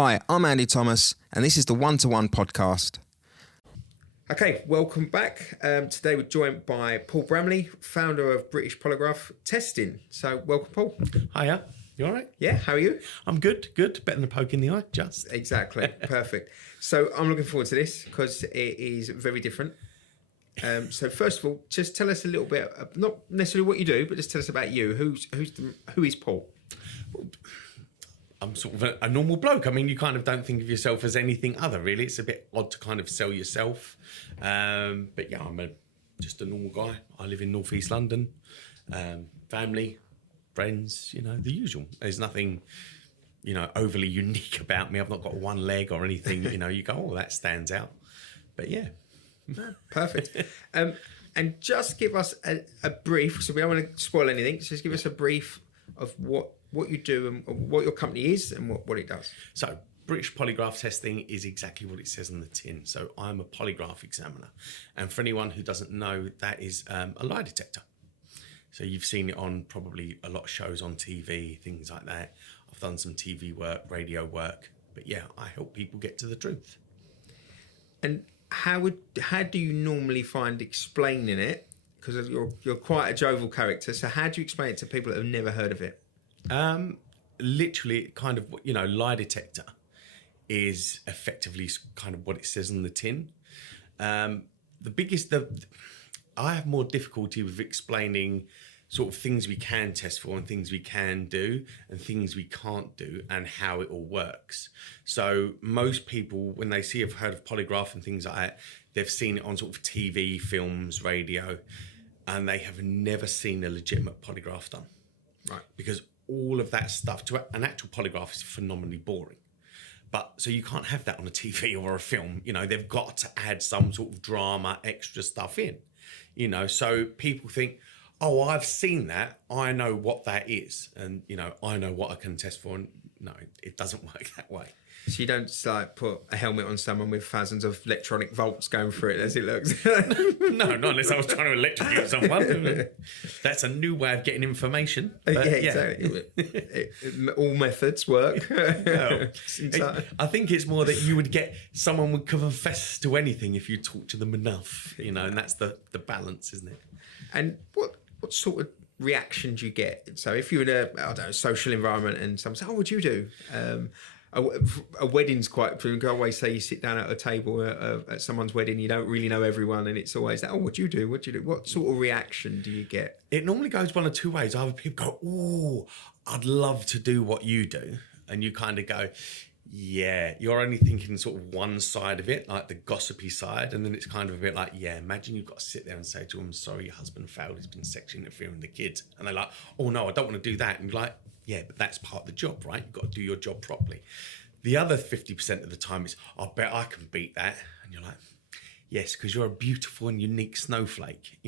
Hi, I'm Andy Thomas, and this is the One-to-One podcast. Okay, welcome back. Today we're joined by Paul Bramley, founder of British Polygraph Testing. So, welcome, Paul. Hiya. You all right? Yeah, how are you? I'm good. Better than a poke in the eye, just. Exactly, perfect. So, I'm looking forward to this because it is very different. So, first of all, just tell us a little bit, not necessarily what you do, but just tell us about you. Who is Paul? I'm sort of a normal bloke. I mean, you kind of don't think of yourself as anything other, really. It's a bit odd to kind of sell yourself. But yeah, I'm just a normal guy. I live in North East London. Family, friends, the usual. There's nothing, overly unique about me. I've not got one leg or anything, you go, oh, that stands out. But yeah. Perfect. And just give us a brief, so we don't want to spoil anything, so just give us a brief of what you do and what your company is and what it does. So British Polygraph Testing is exactly what it says on the tin. So I'm a polygraph examiner. And for anyone who doesn't know, that is a lie detector. So you've seen it on probably a lot of shows on TV, things like that. I've done some TV work, radio work. But yeah, I help people get to the truth. And how do you normally find explaining it? Because you're quite a jovial character. So how do you explain it to people that have never heard of it? Literally kind of, lie detector is effectively kind of what it says on the tin. I have more difficulty with explaining sort of things we can test for and things we can do and things we can't do and how it all works. So most people, when they have heard of polygraph and things like that, they've seen it on sort of TV, films, radio, and they have never seen a legitimate polygraph done. Right. Because all of that stuff to an actual polygraph is phenomenally boring. But so you can't have that on a TV or a film. They've got to add some sort of drama, extra stuff in. So people think, oh, I've seen that. I know what that is. And, I know what I can test for. And no, it doesn't work that way. So you don't put a helmet on someone with thousands of electronic volts going through it as it looks. No, not unless I was trying to electrocute someone. That's a new way of getting information. Yeah, exactly. All methods work. No. I think it's more that you would get someone would confess to anything if you talk to them enough, and that's the balance, isn't it? And what sort of reaction do you get? So if you're in a social environment and someone says, "Oh, what do you do?" A wedding's quite. I always say you sit down at a table at someone's wedding, you don't really know everyone, and it's always that. Oh, what do you do? What do you do? What sort of reaction do you get? It normally goes one of two ways. Either people go, "Oh, I'd love to do what you do," and you kind of go, "Yeah," you're only thinking sort of one side of it, like the gossipy side, and then it's kind of a bit like, "Yeah, imagine you've got to sit there and say to them, sorry, your husband failed. He's been sexually interfering with the kids," and they're like, "Oh no, I don't want to do that," and you're like, yeah, but that's part of the job, right? You've got to do your job properly. The other 50% of the time is, I bet I can beat that. And you're like, yes, because you're a beautiful and unique snowflake.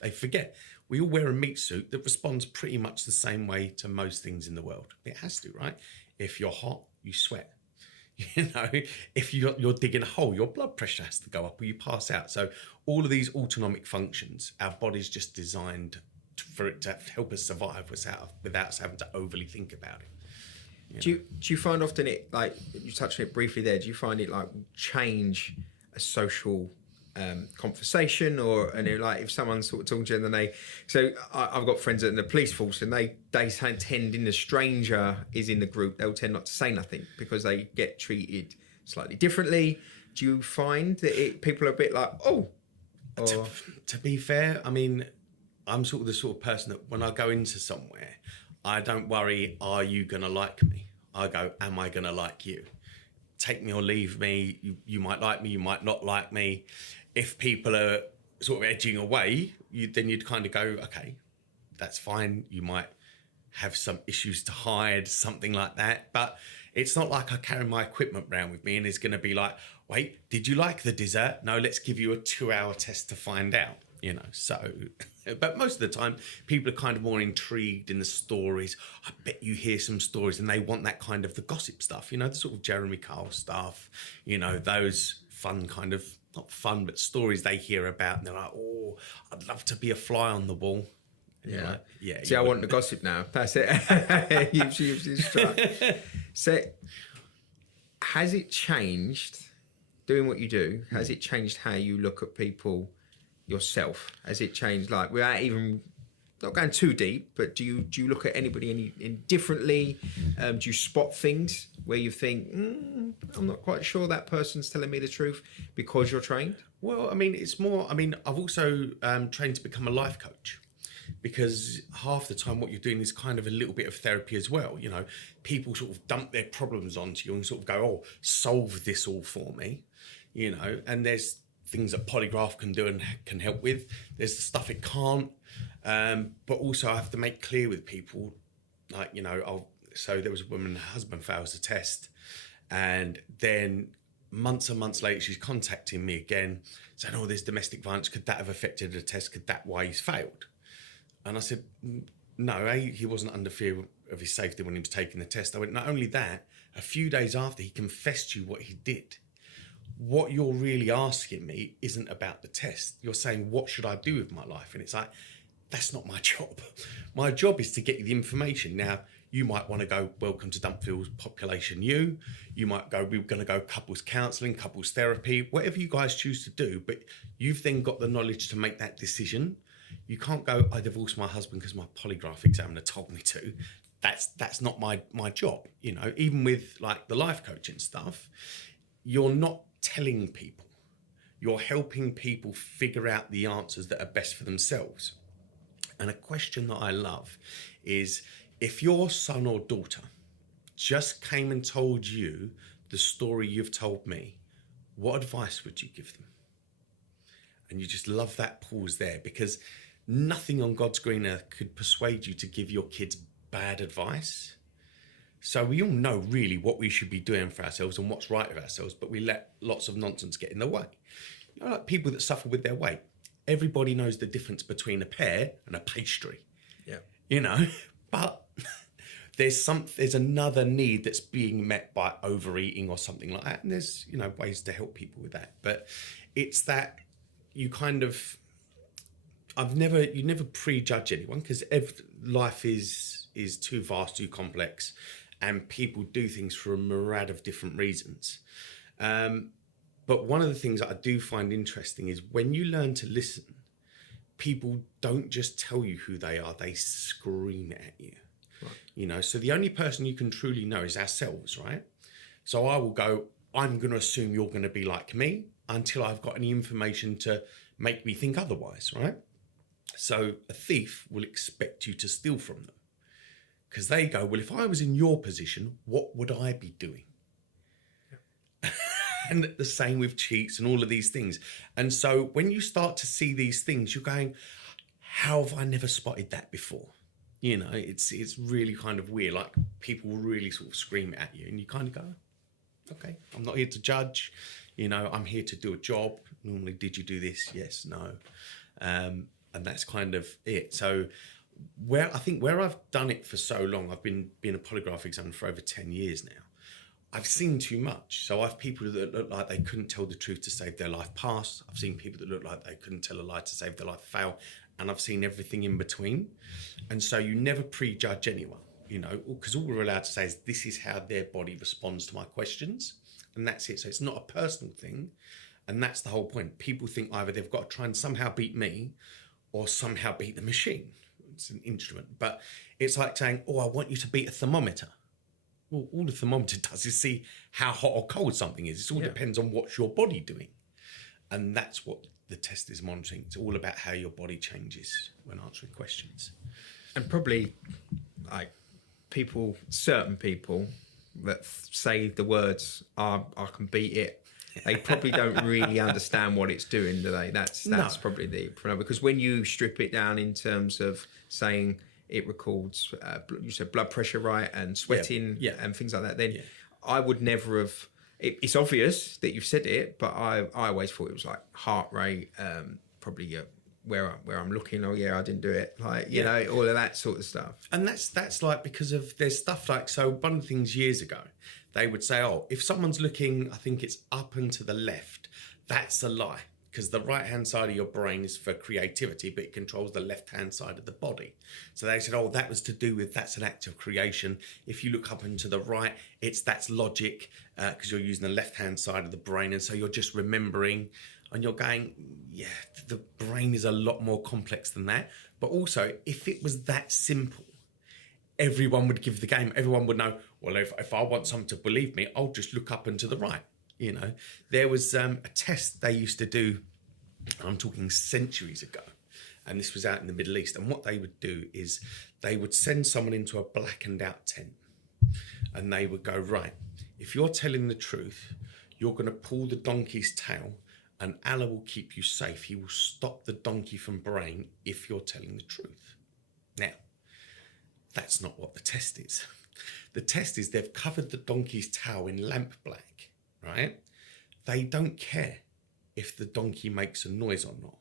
They forget. We all wear a meat suit that responds pretty much the same way to most things in the world. It has to, right? If you're hot, you sweat. If you're digging a hole, your blood pressure has to go up or you pass out. So all of these autonomic functions, our body's just designed for it to help us survive without us having to overly think about it. Do you find often it, like you touched on it briefly there, do you find it like change a social conversation and like if someone's sort of talking to you and then I've got friends in the police force and they tend, in the stranger is in the group, they'll tend not to say nothing because they get treated slightly differently. Do you find that people are a bit like, oh? To be fair, I mean, I'm sort of the sort of person that when I go into somewhere, I don't worry, are you going to like me? I go, am I going to like you? Take me or leave me. You might like me, you might not like me. If people are sort of edging away, then you'd kind of go, okay, that's fine. You might have some issues to hide, something like that. But it's not like I carry my equipment around with me and it's going to be like, wait, did you like the dessert? No, let's give you a 2-hour test to find out. So, but most of the time people are kind of more intrigued in the stories. I bet you hear some stories and they want that kind of the gossip stuff, the sort of Jeremy Kyle stuff, those fun kind of, not fun, but stories they hear about. And they're like, oh, I'd love to be a fly on the wall. Yeah. Like, yeah. See, I want the gossip now. That's it. You've struck. So has it changed doing what you do? Has it changed how you look at people yourself? Has it changed, like, without even not going too deep, but do you look at anybody any differently? Do you spot things where you think, I'm not quite sure that person's telling me the truth because you're trained? Well, I mean, it's more, I mean, I've also trained to become a life coach, because half the time what you're doing is kind of a little bit of therapy as well. You know, people sort of dump their problems onto you and sort of go, oh, solve this all for me, you know, and there's things that Polygraph can do and can help with. There's the stuff it can't. But also I have to make clear with people, like, you know, so there was a woman, her husband fails the test, and then months and months later she's contacting me again saying, oh, there's domestic violence, could that have affected the test, could that why he's failed? And I said, no, he wasn't under fear of his safety when he was taking the test. I went, not only that, a few days after, he confessed to you what he did. What you're really asking me isn't about the test. You're saying, what should I do with my life? And it's like, that's not my job. My job is to get you the information. Now, you might want to go, welcome to Dumpfield's Population U. You might go, we're going to go couples counselling, couples therapy, whatever you guys choose to do. But you've then got the knowledge to make that decision. You can't go, I divorced my husband because my polygraph examiner told me to. That's not my job. You know, even with like the life coaching stuff, you're not telling people. You're helping people figure out the answers that are best for themselves. And a question that I love is, if your son or daughter just came and told you the story you've told me, what advice would you give them? And you just love that pause there, because nothing on God's green earth could persuade you to give your kids bad advice. So we all know really what we should be doing for ourselves and what's right with ourselves, but we let lots of nonsense get in the way. You know, like people that suffer with their weight. Everybody knows the difference between a pear and a pastry. Yeah. You know, but there's another need that's being met by overeating or something like that. And there's, you know, ways to help people with that. But it's that you kind of, you never prejudge anyone, because life is too vast, too complex, and people do things for a myriad of different reasons. But one of the things that I do find interesting is when you learn to listen, people don't just tell you who they are, they scream at you. Right. You know, so the only person you can truly know is ourselves, right? So I will go, I'm going to assume you're going to be like me until I've got any information to make me think otherwise, right? So a thief will expect you to steal from them, because they go, well, if I was in your position, what would I be doing? Yeah. And the same with cheats and all of these things. And so when you start to see these things, you're going, how have I never spotted that before? You know, it's really kind of weird. Like, people really sort of scream at you and you kind of go, okay, I'm not here to judge. You know, I'm here to do a job. Normally, did you do this? Yes, no. And that's kind of it. So where I've done it for so long, I've been being a polygraph examiner for over 10 years now. I've seen too much. So I've people that look like they couldn't tell the truth to save their life pass. I've seen people that look like they couldn't tell a lie to save their life fail. And I've seen everything in between. And so you never prejudge anyone, you know, because all we're allowed to say is this is how their body responds to my questions. And that's it. So it's not a personal thing. And that's the whole point. People think either they've got to try and somehow beat me or somehow beat the machine. It's an instrument. But it's like saying, oh, I want you to beat a thermometer. Well, all the thermometer does is see how hot or cold something is. It all depends on what's your body doing. And that's what the test is monitoring. It's all about how your body changes when answering questions. And probably, like, certain people that say the words, I can beat it, they probably don't really understand what it's doing, do they? That's probably the problem. Because when you strip it down in terms of saying it records, you said blood pressure, right, and sweating and things like that, then I would never have. It's obvious that you've said it, but I always thought it was like heart rate, probably where I'm looking. Oh yeah, I didn't do it. Like, you know, all of that sort of stuff. And that's like, because of there's stuff like, so one of the things years ago, they would say, oh, if someone's looking, I think it's up and to the left, that's a lie. because the right-hand side of your brain is for creativity, but it controls the left-hand side of the body. So they said, oh, that was to do with, that's an act of creation. If you look up and to the right, that's logic, because you're using the left-hand side of the brain. And so you're just remembering, and you're going, yeah, the brain is a lot more complex than that. But also, if it was that simple, everyone would give the game. Everyone would know, well, if I want someone to believe me, I'll just look up and to the right. You know, there was a test they used to do, I'm talking centuries ago, and this was out in the Middle East. And what they would do is they would send someone into a blackened out tent, and they would go, right, if you're telling the truth, you're going to pull the donkey's tail, and Allah will keep you safe. He will stop the donkey from braying if you're telling the truth. Now, that's not what the test is. The test is they've covered the donkey's tail in lamp black, right? They don't care if the donkey makes a noise or not.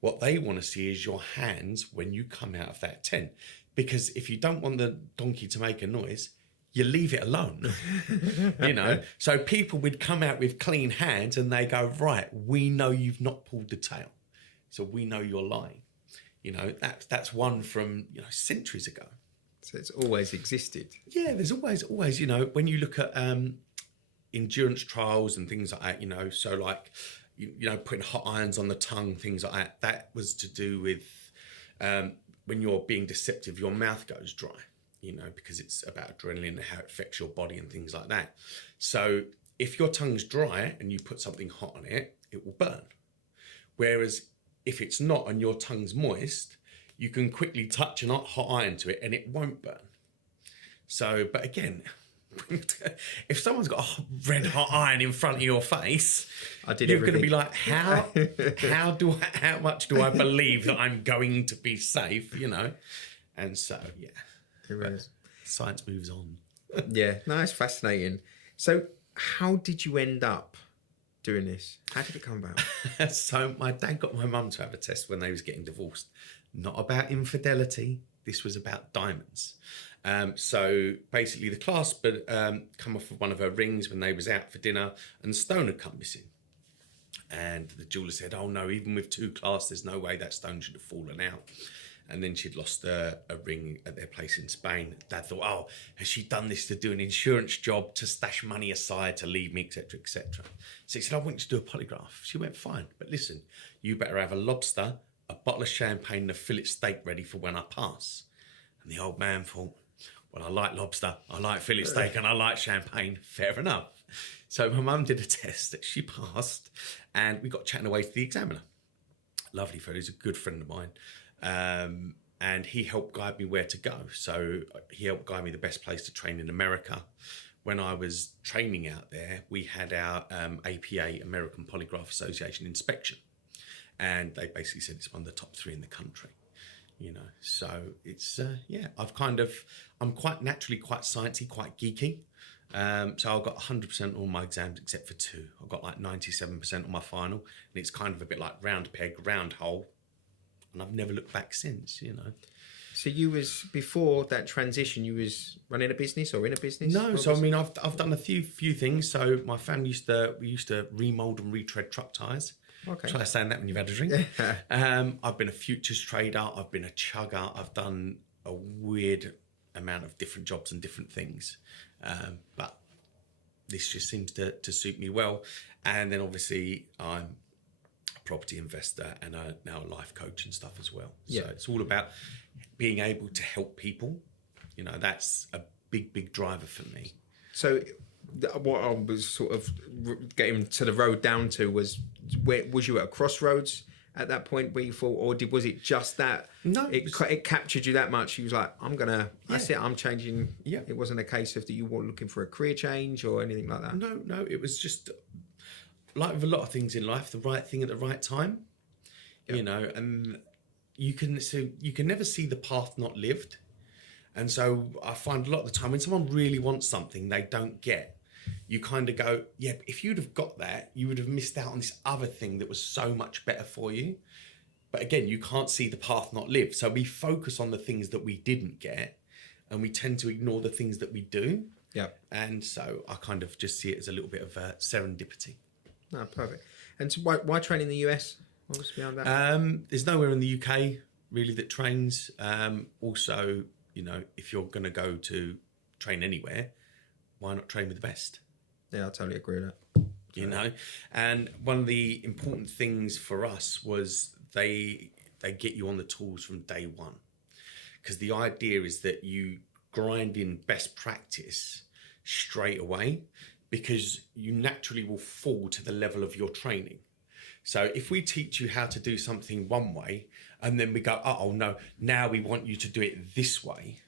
What they want to see is your hands when you come out of that tent. Because if you don't want the donkey to make a noise, you leave it alone. You know, so people would come out with clean hands and they go, right, we know you've not pulled the tail, so we know you're lying. You know, that's one from, you know, centuries ago. So it's always existed. Yeah, there's always, you know, when you look at endurance trials and things like that, you know, so like, you know, putting hot irons on the tongue, things like that, that was to do with when you're being deceptive, your mouth goes dry. You know, because it's about adrenaline and how it affects your body and things like that. So if your tongue's dry and you put something hot on it, it will burn. Whereas if it's not and your tongue's moist, you can quickly touch a hot iron to it and it won't burn. So, but again, if someone's got a red hot iron in front of your face, you're going to be like, how much do I believe that I'm going to be safe, you know? And so, yeah. Science moves on. Yeah, no, it's fascinating. So how did you end up doing this? How did it come about? So my dad got my mum to have a test when they was getting divorced. Not about infidelity. This was about diamonds. So basically the clasp had come off of one of her rings when they was out for dinner and the stone had come missing. And the jeweller said, oh no, even with 2 clasps, there's no way that stone should have fallen out. And then she'd lost a ring at their place in Spain. Dad thought, oh, has she done this to do an insurance job, to stash money aside, to leave me, etc., etc. So he said, I want you to do a polygraph. She went, fine. But listen, you better have a lobster, a bottle of champagne, and a fillet steak ready for when I pass. And the old man thought, well, I like lobster, I like fillet steak, and I like champagne. Fair enough. So my mum did a test that she passed, and we got chatting away to the examiner. Lovely fellow, he's a good friend of mine. And he helped guide me where to go. So he helped guide me the best place to train in America. When I was training out there, we had our APA, American Polygraph Association inspection. And they basically said it's one of the top 3 in the country, you know. So it's, yeah, I'm quite naturally quite sciencey, quite geeky. So I got 100% on my exams except for 2. I got like 97% on my final. And it's kind of a bit like round peg, round hole. And I've never looked back since, you know. So you was, before that transition, you was running a business or in a business? No, so I mean, I've done a few things. So my family used to remold and retread truck tyres. Okay. Try saying that when you've had a drink. I've been a futures trader. I've been a chugger. I've done a weird amount of different jobs and different things. But this just seems to suit me well. And then obviously I'm property investor and now a life coach and stuff as well. Yeah. So it's all about being able to help people. You know, that's a big driver for me. So what I was sort of getting to the road down to was, where was you at a crossroads at that point where you thought, or was it just that it captured you that much? You was like, that's it, I'm changing. Yeah. It wasn't a case of that you were looking for a career change or anything like that? No, it was just like with a lot of things in life, the right thing at the right time, you know, and you can never see the path not lived. And so I find a lot of the time when someone really wants something they don't get, you kind of go, yeah, if you'd have got that, you would have missed out on this other thing that was so much better for you. But again, you can't see the path not lived. So we focus on the things that we didn't get and we tend to ignore the things that we do. Yeah. And so I kind of just see it as a little bit of serendipity. No, perfect. And so why train in the US? What was behind that? There's nowhere in the UK really that trains. Also, if you're going to go to train anywhere, why not train with the best? Yeah, I totally agree with that. And one of the important things for us was they get you on the tools from day one, because the idea is that you grind in best practice straight away, because you naturally will fall to the level of your training. So if we teach you how to do something one way and then we go, oh no, now we want you to do it this way,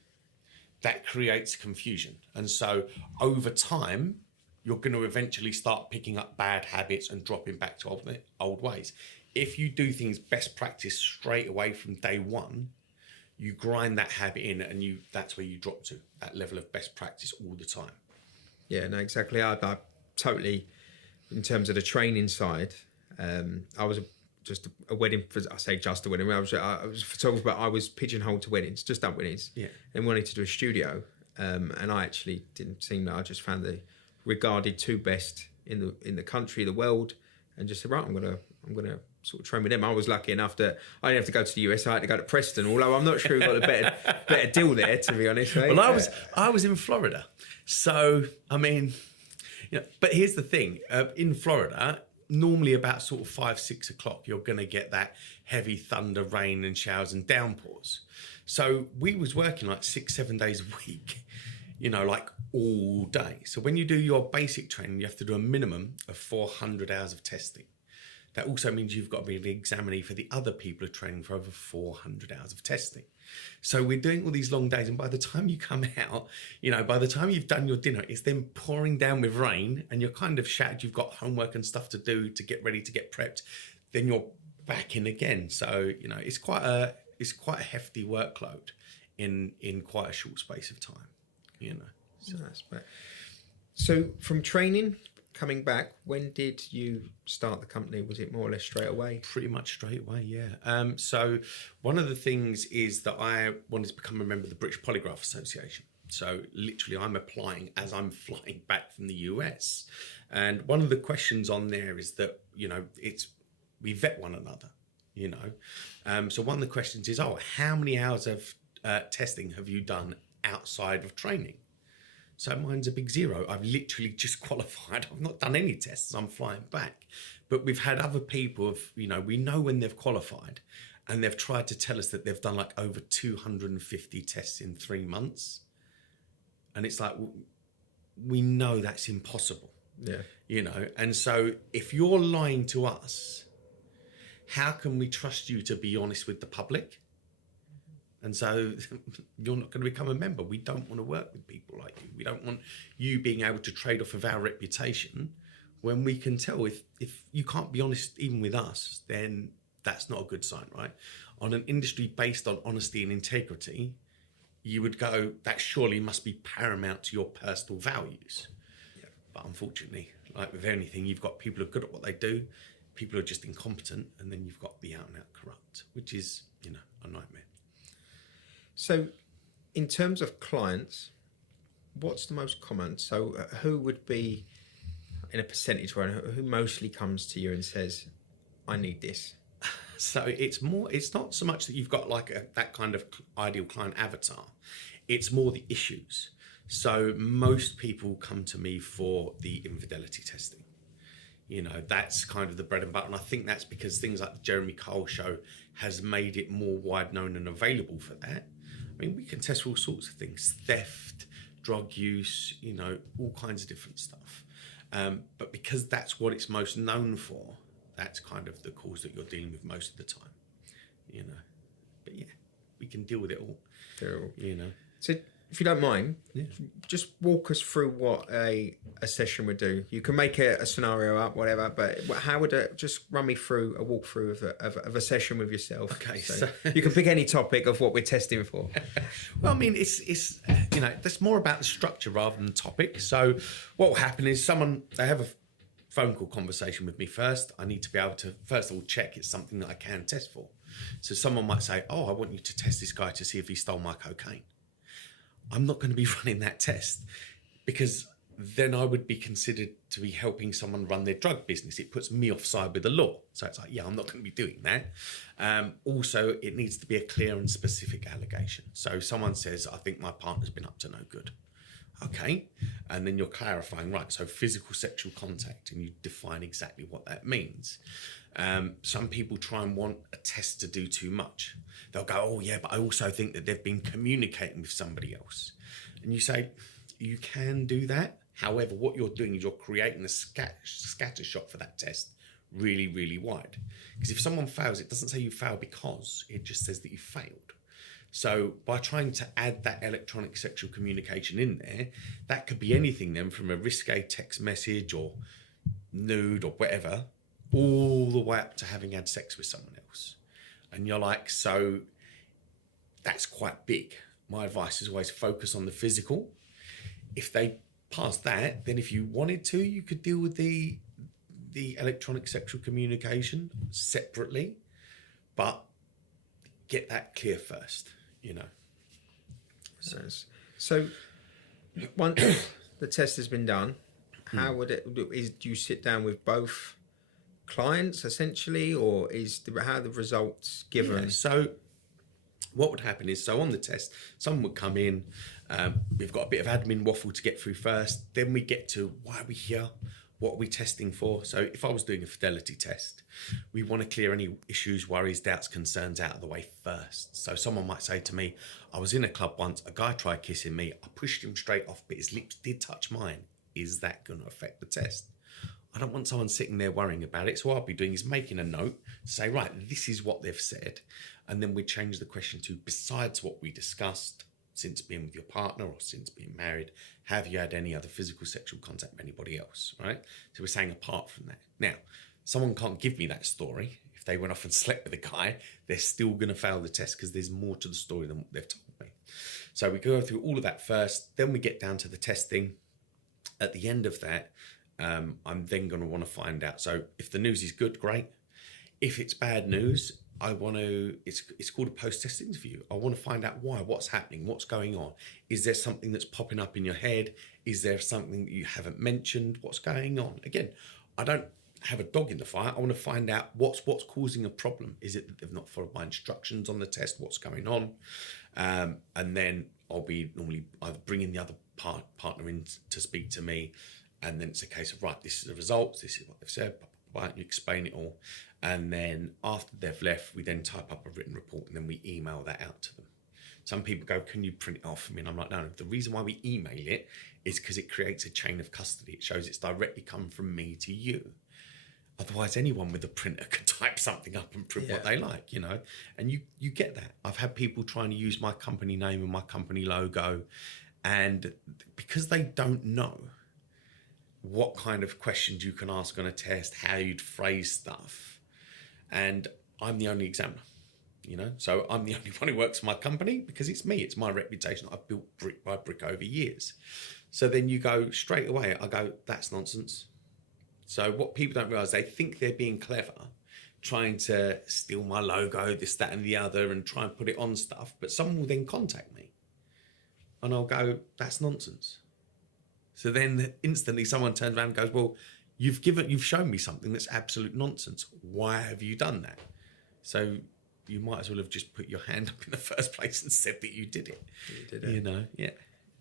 that creates confusion. And so over time, you're going to eventually start picking up bad habits and dropping back to old ways. If you do things best practice straight away from day one, you grind that habit in, and that's where you drop to, that level of best practice all the time. Yeah, no, exactly. I totally, in terms of the training side, I was just a wedding, I say just a wedding, I was a photographer, but I was pigeonholed to weddings, just done weddings. Yeah. And wanted to do a studio. And I actually didn't think that. I just found the regarded two best in the country, the world, and just said, right, I'm gonna sort of train with them. I was lucky enough that I didn't have to go to the US. I had to go to Preston, although I'm not sure we got a better deal there, to be honest. Right? Well, I was in Florida, so I mean, but here's the thing: in Florida, normally about sort of 5-6 o'clock, you're going to get that heavy thunder, rain, and showers and downpours. So we was working like 6-7 days a week, like all day. So when you do your basic training, you have to do a minimum of 400 hours of testing. That also means you've got to be an examinee for the other people who are training for over 400 hours of testing. So we're doing all these long days, and by the time you come out, by the time you've done your dinner, it's then pouring down with rain, and you're kind of shattered. You've got homework and stuff to do to get ready to get prepped. Then you're back in again. So it's quite a hefty workload in quite a short space of time. So that's bad. So from training, coming back, when did you start the company? Was it more or less straight away? Pretty much straight away, yeah. So one of the things is that I wanted to become a member of the British Polygraph Association. So literally I'm applying as I'm flying back from the US. And one of the questions on there is that, we vet one another, So one of the questions is, how many hours of testing have you done outside of training? So mine's a big 0. I've literally just qualified. I've not done any tests. I'm flying back. But we've had other people we know when they've qualified, and they've tried to tell us that they've done like over 250 tests in 3 months. And it's like, we know that's impossible. Yeah. And so if you're lying to us, how can we trust you to be honest with the public? And so you're not going to become a member. We don't want to work with people like you. We don't want you being able to trade off of our reputation when we can tell if you can't be honest even with us, then that's not a good sign, right? On an industry based on honesty and integrity, you would go, that surely must be paramount to your personal values. Yeah. But unfortunately, like with anything, you've got people who are good at what they do, people who are just incompetent, and then you've got the out and out corrupt, which is, a nightmare. So in terms of clients, what's the most common? So who would be, in a percentage way, who mostly comes to you and says, I need this? So it's not so much that you've got like that kind of ideal client avatar. It's more the issues. So most people come to me for the infidelity testing. That's kind of the bread and butter. And I think that's because things like the Jeremy Kyle show has made it more wide known and available for that. I mean, we can test for all sorts of things: theft, drug use, all kinds of different stuff. But because that's what it's most known for, that's kind of the cause that you're dealing with most of the time, But yeah, we can deal with it all, So if you don't mind, just walk us through what a session would do. You can make a scenario up, whatever, but how would it, just run me through a walkthrough of a session with yourself. Okay, so you can pick any topic of what we're testing for. Well, I mean, it's that's more about the structure rather than the topic. So what will happen is they have a phone call conversation with me first. I need to be able to, first of all, check it's something that I can test for. So someone might say, I want you to test this guy to see if he stole my cocaine. I'm not going to be running that test because then I would be considered to be helping someone run their drug business. It puts me offside with the law. So it's like, yeah, I'm not going to be doing that. Also, it needs to be a clear and specific allegation. So someone says, I think my partner's been up to no good. Okay. And then you're clarifying, right, so physical sexual contact, and you define exactly what that means. Some people try and want a test to do too much. They'll go, oh yeah, but I also think that they've been communicating with somebody else. And you say, you can do that. However, what you're doing is you're creating a scatter shot for that test really, really wide. Because if someone fails, it doesn't say you failed because, it just says that you failed. So by trying to add that electronic sexual communication in there, that could be anything then from a risque text message or nude or whatever, all the way up to having had sex with someone else. And you're like, so that's quite big. My advice is always focus on the physical. If they pass that, then if you wanted to, you could deal with the electronic sexual communication separately, but get that clear first, you know. So once the test has been done, how would it do you sit down with both clients essentially, or how are the results given? Yeah, so what would happen is, so on the test, someone would come in, we've got a bit of admin waffle to get through first, then we get to why are we here, what are we testing for. So if I was doing a fidelity test, we want to clear any issues, worries, doubts, concerns out of the way first. So someone might say to me, I was in a club once, a guy tried kissing me, I pushed him straight off, but his lips did touch mine. Is that going to affect the test? I don't want someone sitting there worrying about it. So what I'll be doing is making a note to say, right, this is what they've said. And then we change the question to, besides what we discussed, since being with your partner or since being married, have you had any other physical sexual contact with anybody else, right? So we're saying apart from that. Now, someone can't give me that story. If they went off and slept with a guy, they're still going to fail the test because there's more to the story than what they've told me. So we go through all of that first, then we get down to the testing. At the end of that, I'm then going to want to find out. So if the news is good, great. If it's bad news, I want to, it's called a post-test interview. I want to find out why, what's happening, what's going on. Is there something that's popping up in your head? Is there something that you haven't mentioned? What's going on? Again, I don't have a dog in the fight. I want to find out what's causing a problem. Is it that they've not followed my instructions on the test? What's going on? And then I'll be normally either bringing the other partner in to speak to me, and then it's a case of, right, this is the results, this is what they've said, you explain it all. And then after they've left, we then type up a written report and then we email that out to them. Some people go, can you print it off for me? And I'm like, no, the reason why we email it is because it creates a chain of custody. It shows it's directly come from me to you. Otherwise, anyone with a printer could type something up and print what they like, you know? And you get that. I've had people trying to use my company name and my company logo, and because they don't know what kind of questions you can ask on a test, how you'd phrase stuff. And I'm the only examiner, you know? So I'm the only one who works for my company because it's me, it's my reputation I've built brick by brick over years. So then you go straight away, I go, that's nonsense. So what people don't realise, they think they're being clever, trying to steal my logo, this, that, and the other, and try and put it on stuff. But someone will then contact me and I'll go, that's nonsense. So then instantly someone turns around and goes, well, you've shown me something that's absolute nonsense. Why have you done that? So you might as well have just put your hand up in the first place and said that you did it. You did it. You know, yeah.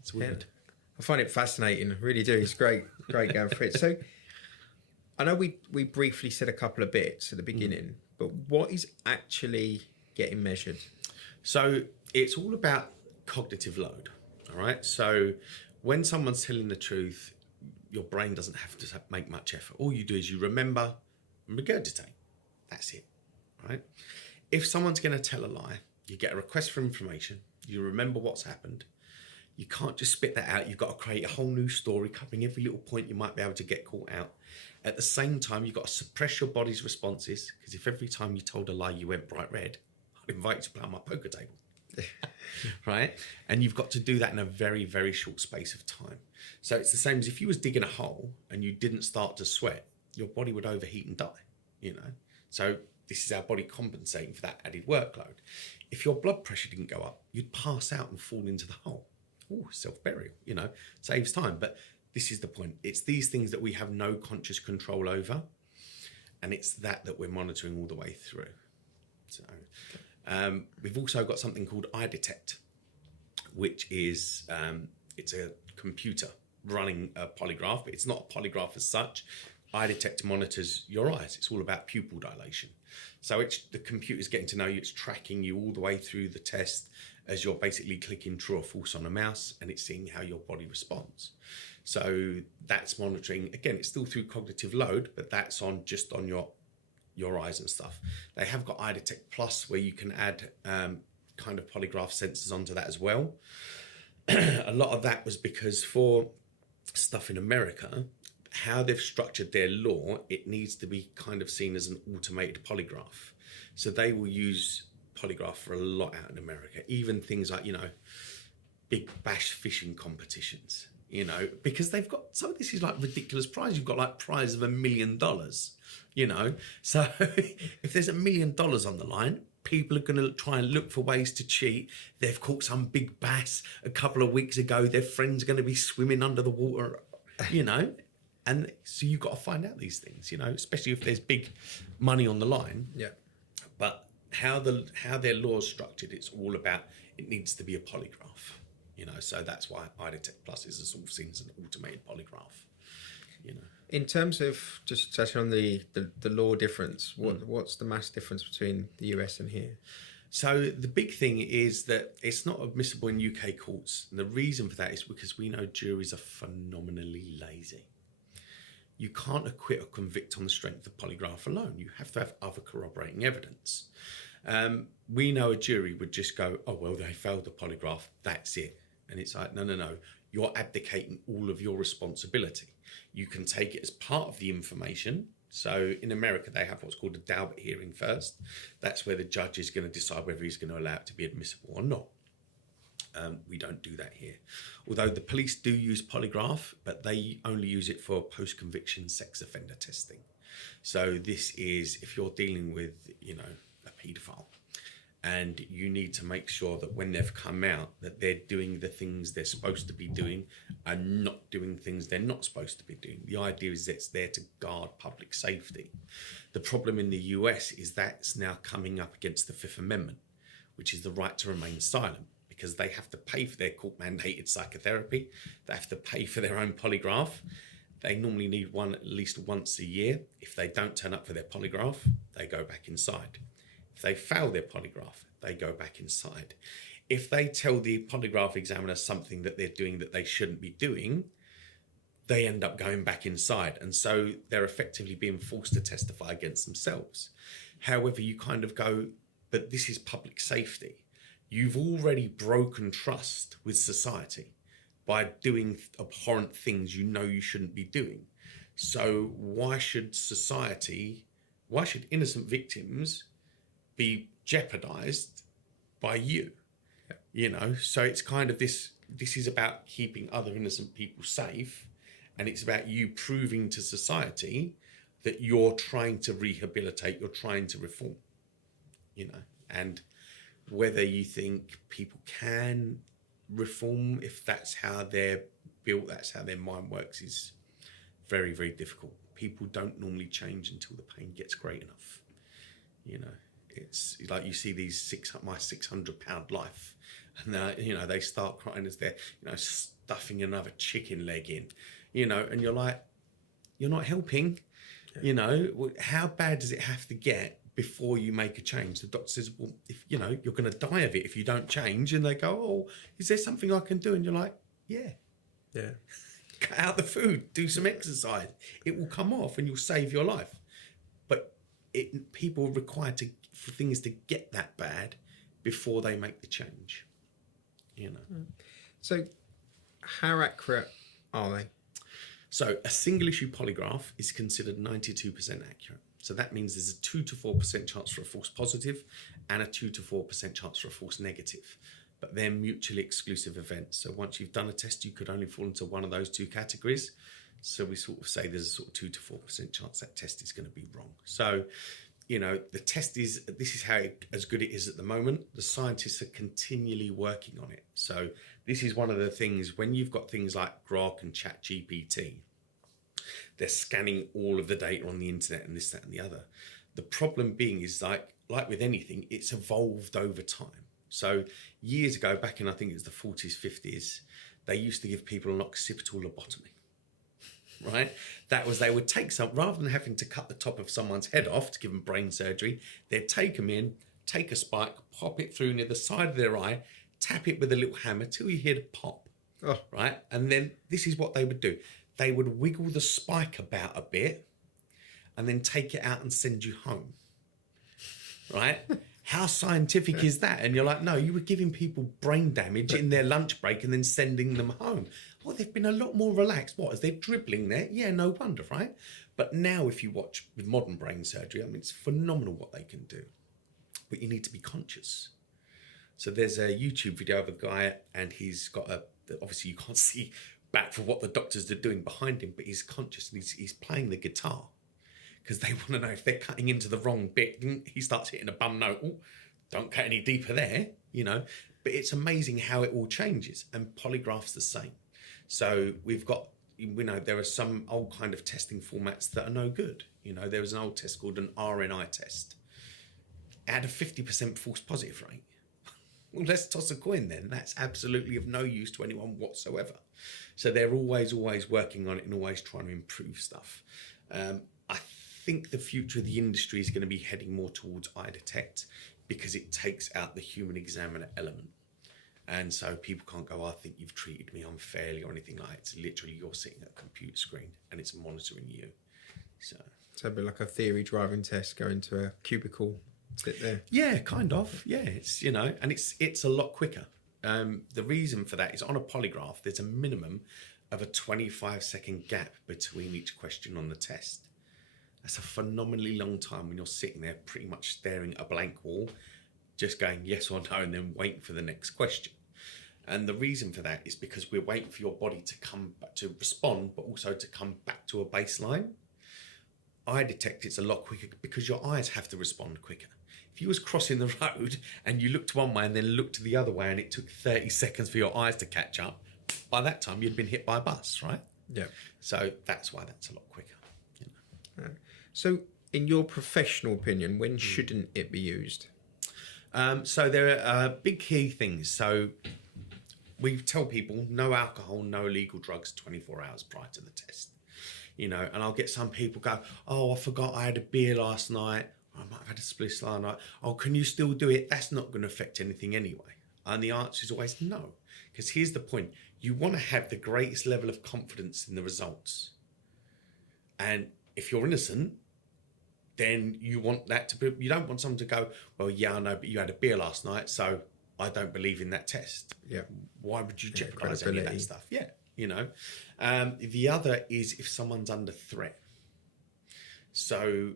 It's weird. Yeah. I find it fascinating, I really do. It's great going for it. So I know we briefly said a couple of bits at the beginning, but what is actually getting measured? So it's all about cognitive load, all right? So when someone's telling the truth, your brain doesn't have to make much effort. All you do is you remember and regurgitate. That's it, right? If someone's going to tell a lie, you get a request for information, you remember what's happened. You can't just spit that out. You've got to create a whole new story covering every little point you might be able to get caught out. At the same time, you've got to suppress your body's responses, because if every time you told a lie you went bright red, I'd invite you to play on my poker table. Right? And you've got to do that in a very, very short space of time. So it's the same as if you was digging a hole and you didn't start to sweat, your body would overheat and die, you know? So this is our body compensating for that added workload. If your blood pressure didn't go up, you'd pass out and fall into the hole. Oh, self-burial, you know, saves time. But this is the point. It's these things that we have no conscious control over, and it's that we're monitoring all the way through. So we've also got something called eye detect, which is it's a computer running a polygraph, but it's not a polygraph as such. Eye detect monitors your eyes. It's all about pupil dilation. So the computer's getting to know you. It's tracking you all the way through the test as you're basically clicking true or false on a mouse, and it's seeing how your body responds. So that's monitoring. Again, it's still through cognitive load, but that's just on your eyes and stuff. They have got eye detect plus, where you can add kind of polygraph sensors onto that as well. A lot of that was because for stuff in America, how they've structured their law, it needs to be kind of seen as an automated polygraph. So they will use polygraph for a lot out in America, even things like, big bash fishing competitions, because they've got, some of this is like ridiculous prize. You've got like prize of $1 million, So if there's $1 million on the line, people are going to try and look for ways to cheat. They've caught some big bass a couple of weeks ago. Their friends are going to be swimming under the water, And so you've got to find out these things, especially if there's big money on the line. Yeah. But how their law's structured, it's all about, it needs to be a polygraph, So that's why eye detect plus is sort of seen as an automated polygraph, In terms of, just touching on the law difference, what's the mass difference between the US and here? So the big thing is that it's not admissible in UK courts. And the reason for that is because we know juries are phenomenally lazy. You can't acquit or convict on the strength of polygraph alone. You have to have other corroborating evidence. We know a jury would just go, oh, well, they failed the polygraph, that's it. And it's like, no. You're abdicating all of your responsibility. You can take it as part of the information. So in America, they have what's called a Daubert hearing first. That's where the judge is going to decide whether he's going to allow it to be admissible or not. We don't do that here. Although the police do use polygraph, but they only use it for post-conviction sex offender testing. So this is if you're dealing with, a paedophile, and you need to make sure that when they've come out that they're doing the things they're supposed to be doing and not doing things they're not supposed to be doing. The idea is that it's there to guard public safety. The problem in the US is that's now coming up against the Fifth Amendment, which is the right to remain silent, because they have to pay for their court-mandated psychotherapy. They have to pay for their own polygraph. They normally need one at least once a year. If they don't turn up for their polygraph, they go back inside. If they fail their polygraph, they go back inside. If they tell the polygraph examiner something that they're doing that they shouldn't be doing, they end up going back inside. And so they're effectively being forced to testify against themselves. However, you kind of go, but this is public safety. You've already broken trust with society by doing abhorrent things you know you shouldn't be doing. So why should innocent victims be jeopardized by you? So it's kind of this is about keeping other innocent people safe, and it's about you proving to society that you're trying to rehabilitate, you're trying to reform, and whether you think people can reform, if that's how they're built, that's how their mind works, is very, very difficult. People don't normally change until the pain gets great enough. It's like you see these my 600-pound life, and they start crying as they're stuffing another chicken leg in, and you're like, you're not helping. How bad does it have to get before you make a change? The doctor says, well, if you're going to die of it if you don't change. And they go, oh, is there something I can do? And you're like, yeah. Cut out the food, do some exercise, it will come off and you'll save your life. But people are required for things to get that bad before they make the change. So how accurate are they? So a single issue polygraph is considered 92% accurate. So that means there's a 2 to 4% chance for a false positive and a 2 to 4% chance for a false negative. But they're mutually exclusive events. So once you've done a test, you could only fall into one of those two categories. So we sort of say there's a sort of 2 to 4% chance that test is going to be wrong. So you know, the test is, this is how as good it is at the moment. The scientists are continually working on it. So this is one of the things, when you've got things like Grok and ChatGPT, they're scanning all of the data on the internet and this, that, and the other. The problem being is like with anything, it's evolved over time. So years ago, back in, I think it was the 40s, 50s, they used to give people an occipital lobotomy. Right? That was, they would take some, rather than having to cut the top of someone's head off to give them brain surgery, they'd take them in, take a spike, pop it through near the side of their eye, tap it with a little hammer till you hear the pop. Oh. Right? And then this is what they would do. They would wiggle the spike about a bit and then take it out and send you home. Right? How scientific is that? And you're like, no, you were giving people brain damage in their lunch break and then sending them home. Well, they've been a lot more relaxed. What, as they're dribbling there? Yeah, no wonder, right? But now if you watch with modern brain surgery, I mean, it's phenomenal what they can do. But you need to be conscious. So there's a YouTube video of a guy and he's got obviously you can't see back for what the doctors are doing behind him, but he's conscious and he's playing the guitar because they want to know if they're cutting into the wrong bit. He starts hitting a bum note. Oh, don't cut any deeper there, you know. But it's amazing how it all changes, and polygraph's the same. So we've got, you know, there are some old kind of testing formats that are no good. You know, there was an old test called an RNI test. It had a 50% false positive rate. Well, let's toss a coin then. That's absolutely of no use to anyone whatsoever. So they're always working on it and always trying to improve stuff. I think the future of the industry is going to be heading more towards eye detect because it takes out the human examiner element. And so people can't go, oh, I think you've treated me unfairly or anything like that. It's literally you're sitting at a computer screen and it's monitoring you. So it'd be like a theory driving test, go into a cubicle, sit there. Yeah, kind of. Yeah, it's, you know, and it's a lot quicker. The reason for that is on a polygraph, there's a minimum of a 25-second gap between each question on the test. That's a phenomenally long time when you're sitting there pretty much staring at a blank wall, just going yes or no and then waiting for the next question. And the reason for that is because we're waiting for your body to come back to respond, but also to come back to a baseline. Eye detect, it's a lot quicker because your eyes have to respond quicker. If you was crossing the road and you looked one way and then looked to the other way and it took 30 seconds for your eyes to catch up, by that time you'd been hit by a bus, right? Yeah. So that's why that's a lot quicker. You know? So in your professional opinion, when shouldn't it be used? So there are big key things. So we tell people no alcohol, no illegal drugs 24 hours prior to the test. You know, and I'll get some people go, oh, I forgot I had a beer last night. I might have had a spliff last night. Oh, can you still do it? That's not going to affect anything anyway. And the answer is always no. Because here's the point. You want to have the greatest level of confidence in the results. And if you're innocent, then you want that to be, you don't want someone to go, well, yeah, I know, but you had a beer last night, so I don't believe in that test. Yeah. Why would you jeopardize any of that stuff? Yeah. You know, the other is if someone's under threat. So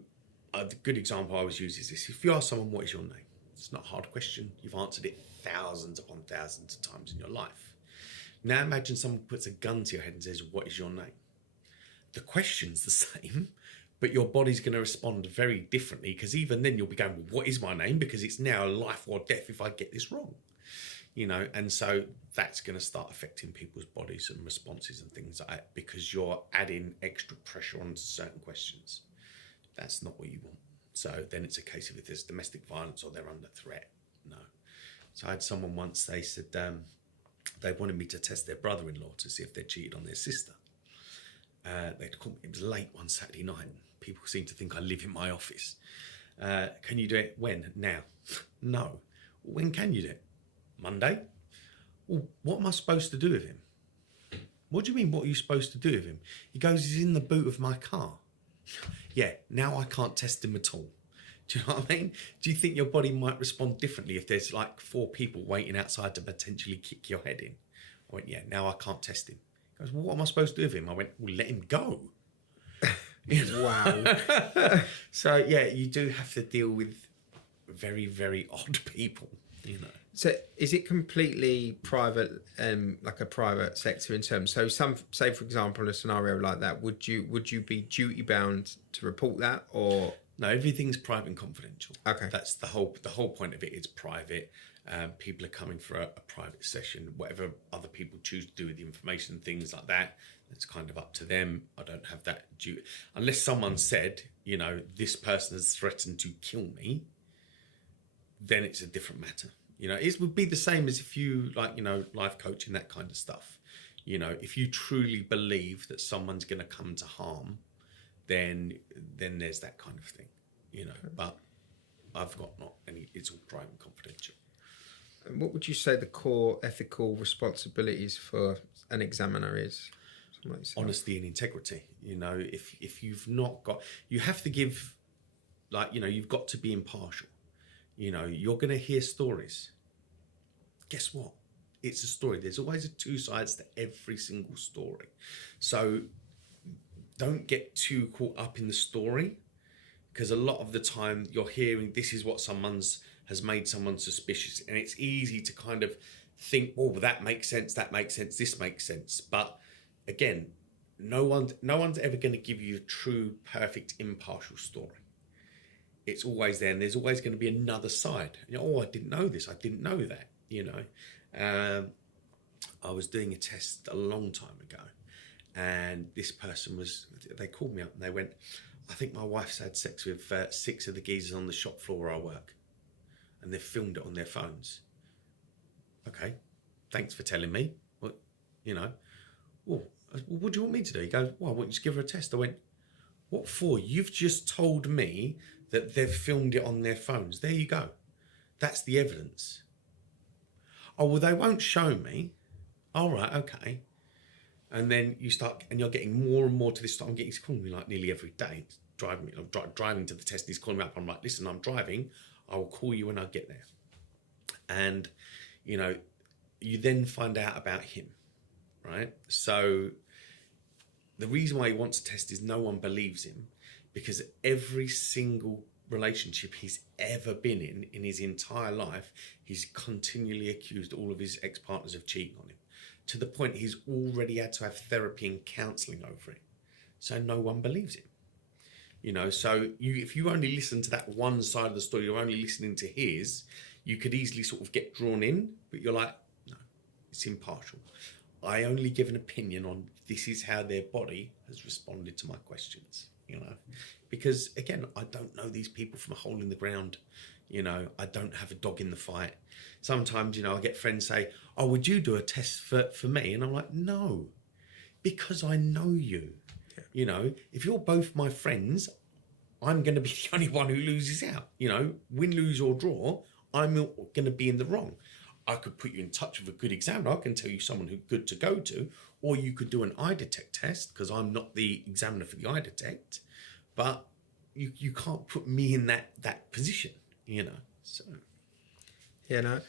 the good example I always use is this. If you ask someone, what is your name? It's not a hard question. You've answered it thousands upon thousands of times in your life. Now imagine someone puts a gun to your head and says, what is your name? The question's the same, but your body's going to respond very differently because even then you'll be going, well, what is my name? Because it's now life or death if I get this wrong. You know, and so that's going to start affecting people's bodies and responses and things like that because you're adding extra pressure onto certain questions. That's not what you want. So then it's a case of if there's domestic violence or they're under threat. No. So I had someone once, they said they wanted me to test their brother-in-law to see if they cheated on their sister. They'd called me, it was late one Saturday night. People seem to think I live in my office. Can you do it? When? Now? No. When can you do it? Monday? Well, what am I supposed to do with him? What do you mean, what are you supposed to do with him? He goes, he's in the boot of my car. Yeah, now I can't test him at all. Do you know what I mean? Do you think your body might respond differently if there's like 4 people waiting outside to potentially kick your head in? I went, yeah, now I can't test him. He goes, well, what am I supposed to do with him? I went, well, let him go. You know? Wow. So, yeah, you do have to deal with very, very odd people, you know. So is it completely private, like a private sector in terms? So say, for example, in a scenario like that, would you be duty bound to report that or? No, everything's private and confidential. Okay. That's the whole point of it. It's private. People are coming for a private session. Whatever other people choose to do with the information, things like that, it's kind of up to them. I don't have that duty. Unless someone said, you know, this person has threatened to kill me, then it's a different matter. You know, it would be the same as if you, like, you know, life coaching, that kind of stuff. You know, if you truly believe that someone's going to come to harm, then there's that kind of thing, you know. But I've got not any. It's all private and confidential. And what would you say the core ethical responsibilities for an examiner is? Honesty and integrity. You know, if you've not got, you have to give, like, you know, you've got to be impartial. You know, you're going to hear stories. Guess what? It's a story. There's always two sides to every single story. So don't get too caught up in the story, because a lot of the time you're hearing this is what has made someone suspicious, and it's easy to kind of think, oh, well, that makes sense, this makes sense. But again, no one's ever going to give you a true, perfect, impartial story. It's always there, and there's always going to be another side. You know, oh, I didn't know this, I didn't know that, you know. I was doing a test a long time ago, and this person they called me up and they went, I think my wife's had sex with 6 of the geezers on the shop floor where I work, and they've filmed it on their phones. Okay, thanks for telling me. Well, you know, well, what do you want me to do? He goes, well, I want you to give her a test. I went, what for? You've just told me that they've filmed it on their phones. There you go. That's the evidence. Oh, well, they won't show me. All right, okay. And then you start, and you're getting more and more to this. I'm getting, he's calling me like nearly every day. He's driving to the test. He's calling me up. I'm like, listen, I'm driving. I will call you when I get there. And, you know, you then find out about him, right? So the reason why he wants to test is no one believes him, because every single relationship he's ever been in his entire life, he's continually accused all of his ex-partners of cheating on him, to the point he's already had to have therapy and counselling over it. So no one believes him. You know, so if you only listen to that one side of the story, you're only listening to his, you could easily sort of get drawn in, but you're like, no, it's impartial. I only give an opinion on this is how their body has responded to my questions, you know, because again, I don't know these people from a hole in the ground. You know, I don't have a dog in the fight. Sometimes, you know, I get friends say, oh, would you do a test for me? And I'm like, no, because I know you. Yeah. You know, if you're both my friends, I'm going to be the only one who loses out. You know, win, lose or draw, I'm going to be in the wrong. I could put you in touch with a good examiner. I can tell you someone who's good to go to, or you could do an eye detect test, because I'm not the examiner for the eye detect, but you can't put me in that position, you know. So, yeah, no.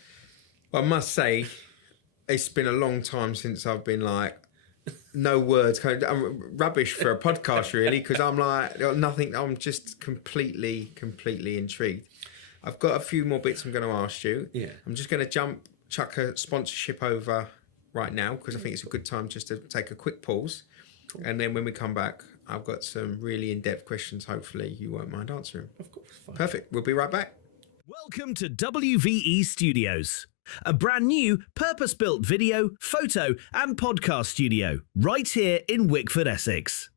Well, I must say, it's been a long time since I've been like, no words, kind of, I'm rubbish for a podcast, really, because I'm like, nothing, I'm just completely intrigued. I've got a few more bits I'm going to ask you. Yeah. I'm just going to chuck a sponsorship over right now, because I think it's a good time just to take a quick pause. Cool. And then when we come back, I've got some really in-depth questions. Hopefully you won't mind answering. Of course. Fine. Perfect. We'll be right back. Welcome to WVE Studios, a brand new purpose-built video, photo and podcast studio right here in Wickford, Essex.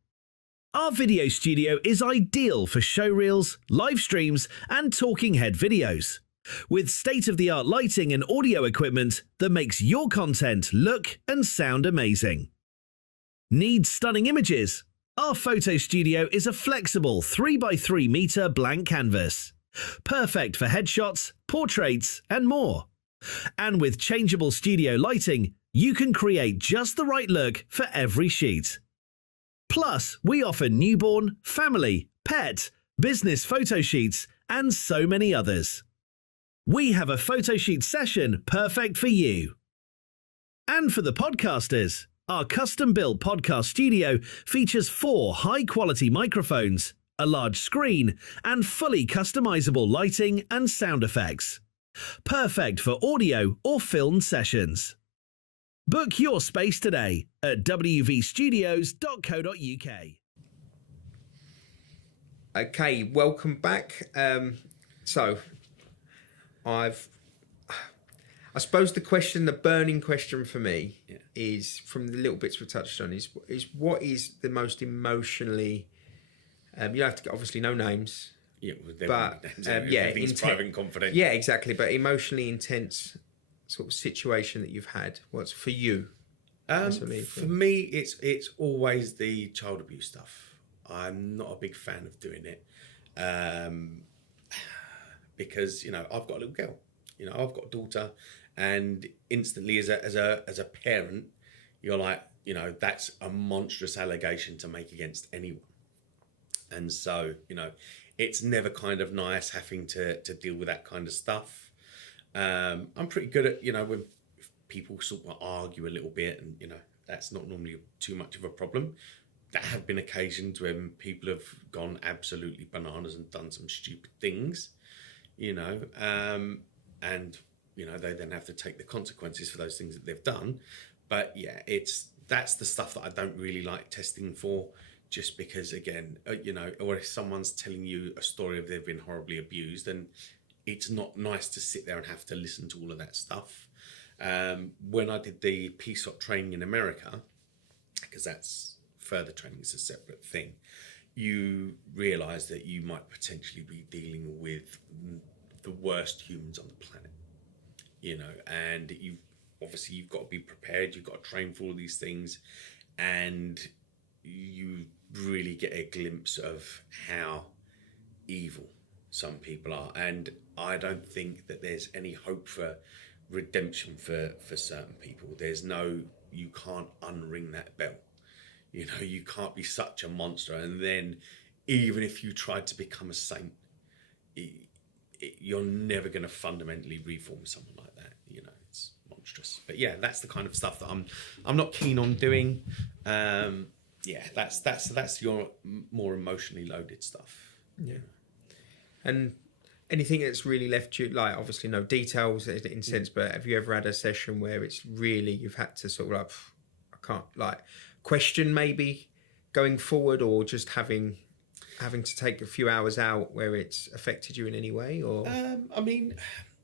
Our video studio is ideal for showreels, live streams and talking head videos, with state-of-the-art lighting and audio equipment that makes your content look and sound amazing. Need stunning images? Our photo studio is a flexible 3x3 meter blank canvas, perfect for headshots, portraits and more. And with changeable studio lighting, you can create just the right look for every shoot. Plus, we offer newborn, family, pet, business photo sheets, and so many others. We have a photo shoot session perfect for you. And for the podcasters, our custom-built podcast studio features 4 high-quality microphones, a large screen, and fully customizable lighting and sound effects. Perfect for audio or film sessions. Book your space today at wvstudios.co.uk. Okay, welcome back. So, I suppose the burning question for me is, from the little bits we touched on, is what is the most emotionally, you have to obviously no names. Yeah, but everything's private and confidential. Yeah, exactly. But emotionally intense sort of situation that you've had. What's for you? For me, it's always the child abuse stuff. I'm not a big fan of doing it, because I've got a little girl. I've got a daughter, and instantly as a parent, you're like, that's a monstrous allegation to make against anyone. And so, it's never kind of nice having to deal with that kind of stuff. I'm pretty good at, when people sort of argue a little bit, and, that's not normally too much of a problem. There have been occasions when people have gone absolutely bananas and done some stupid things, and, they then have to take the consequences for those things that they've done. But yeah, that's the stuff that I don't really like testing for. Just because, again, or if someone's telling you a story of they've been horribly abused, then it's not nice to sit there and have to listen to all of that stuff. When I did the PSOT training in America, because that's further training is a separate thing, you realise that you might potentially be dealing with the worst humans on the planet, and you've got to be prepared, you've got to train for all these things, and you really get a glimpse of how evil some people are. And I don't think that there's any hope for redemption for certain people. You can't unring that bell. You can't be such a monster, and then even if you tried to become a saint, you're never going to fundamentally reform someone like that. It's monstrous. But yeah, that's the kind of stuff that I'm not keen on doing. Yeah, that's your more emotionally loaded stuff. Yeah. And anything that's really left you, like, obviously no details in a sense, but have you ever had a session where it's really, you've had to sort of like, I can't, like, question maybe going forward, or just having to take a few hours out where it's affected you in any way? Or I mean,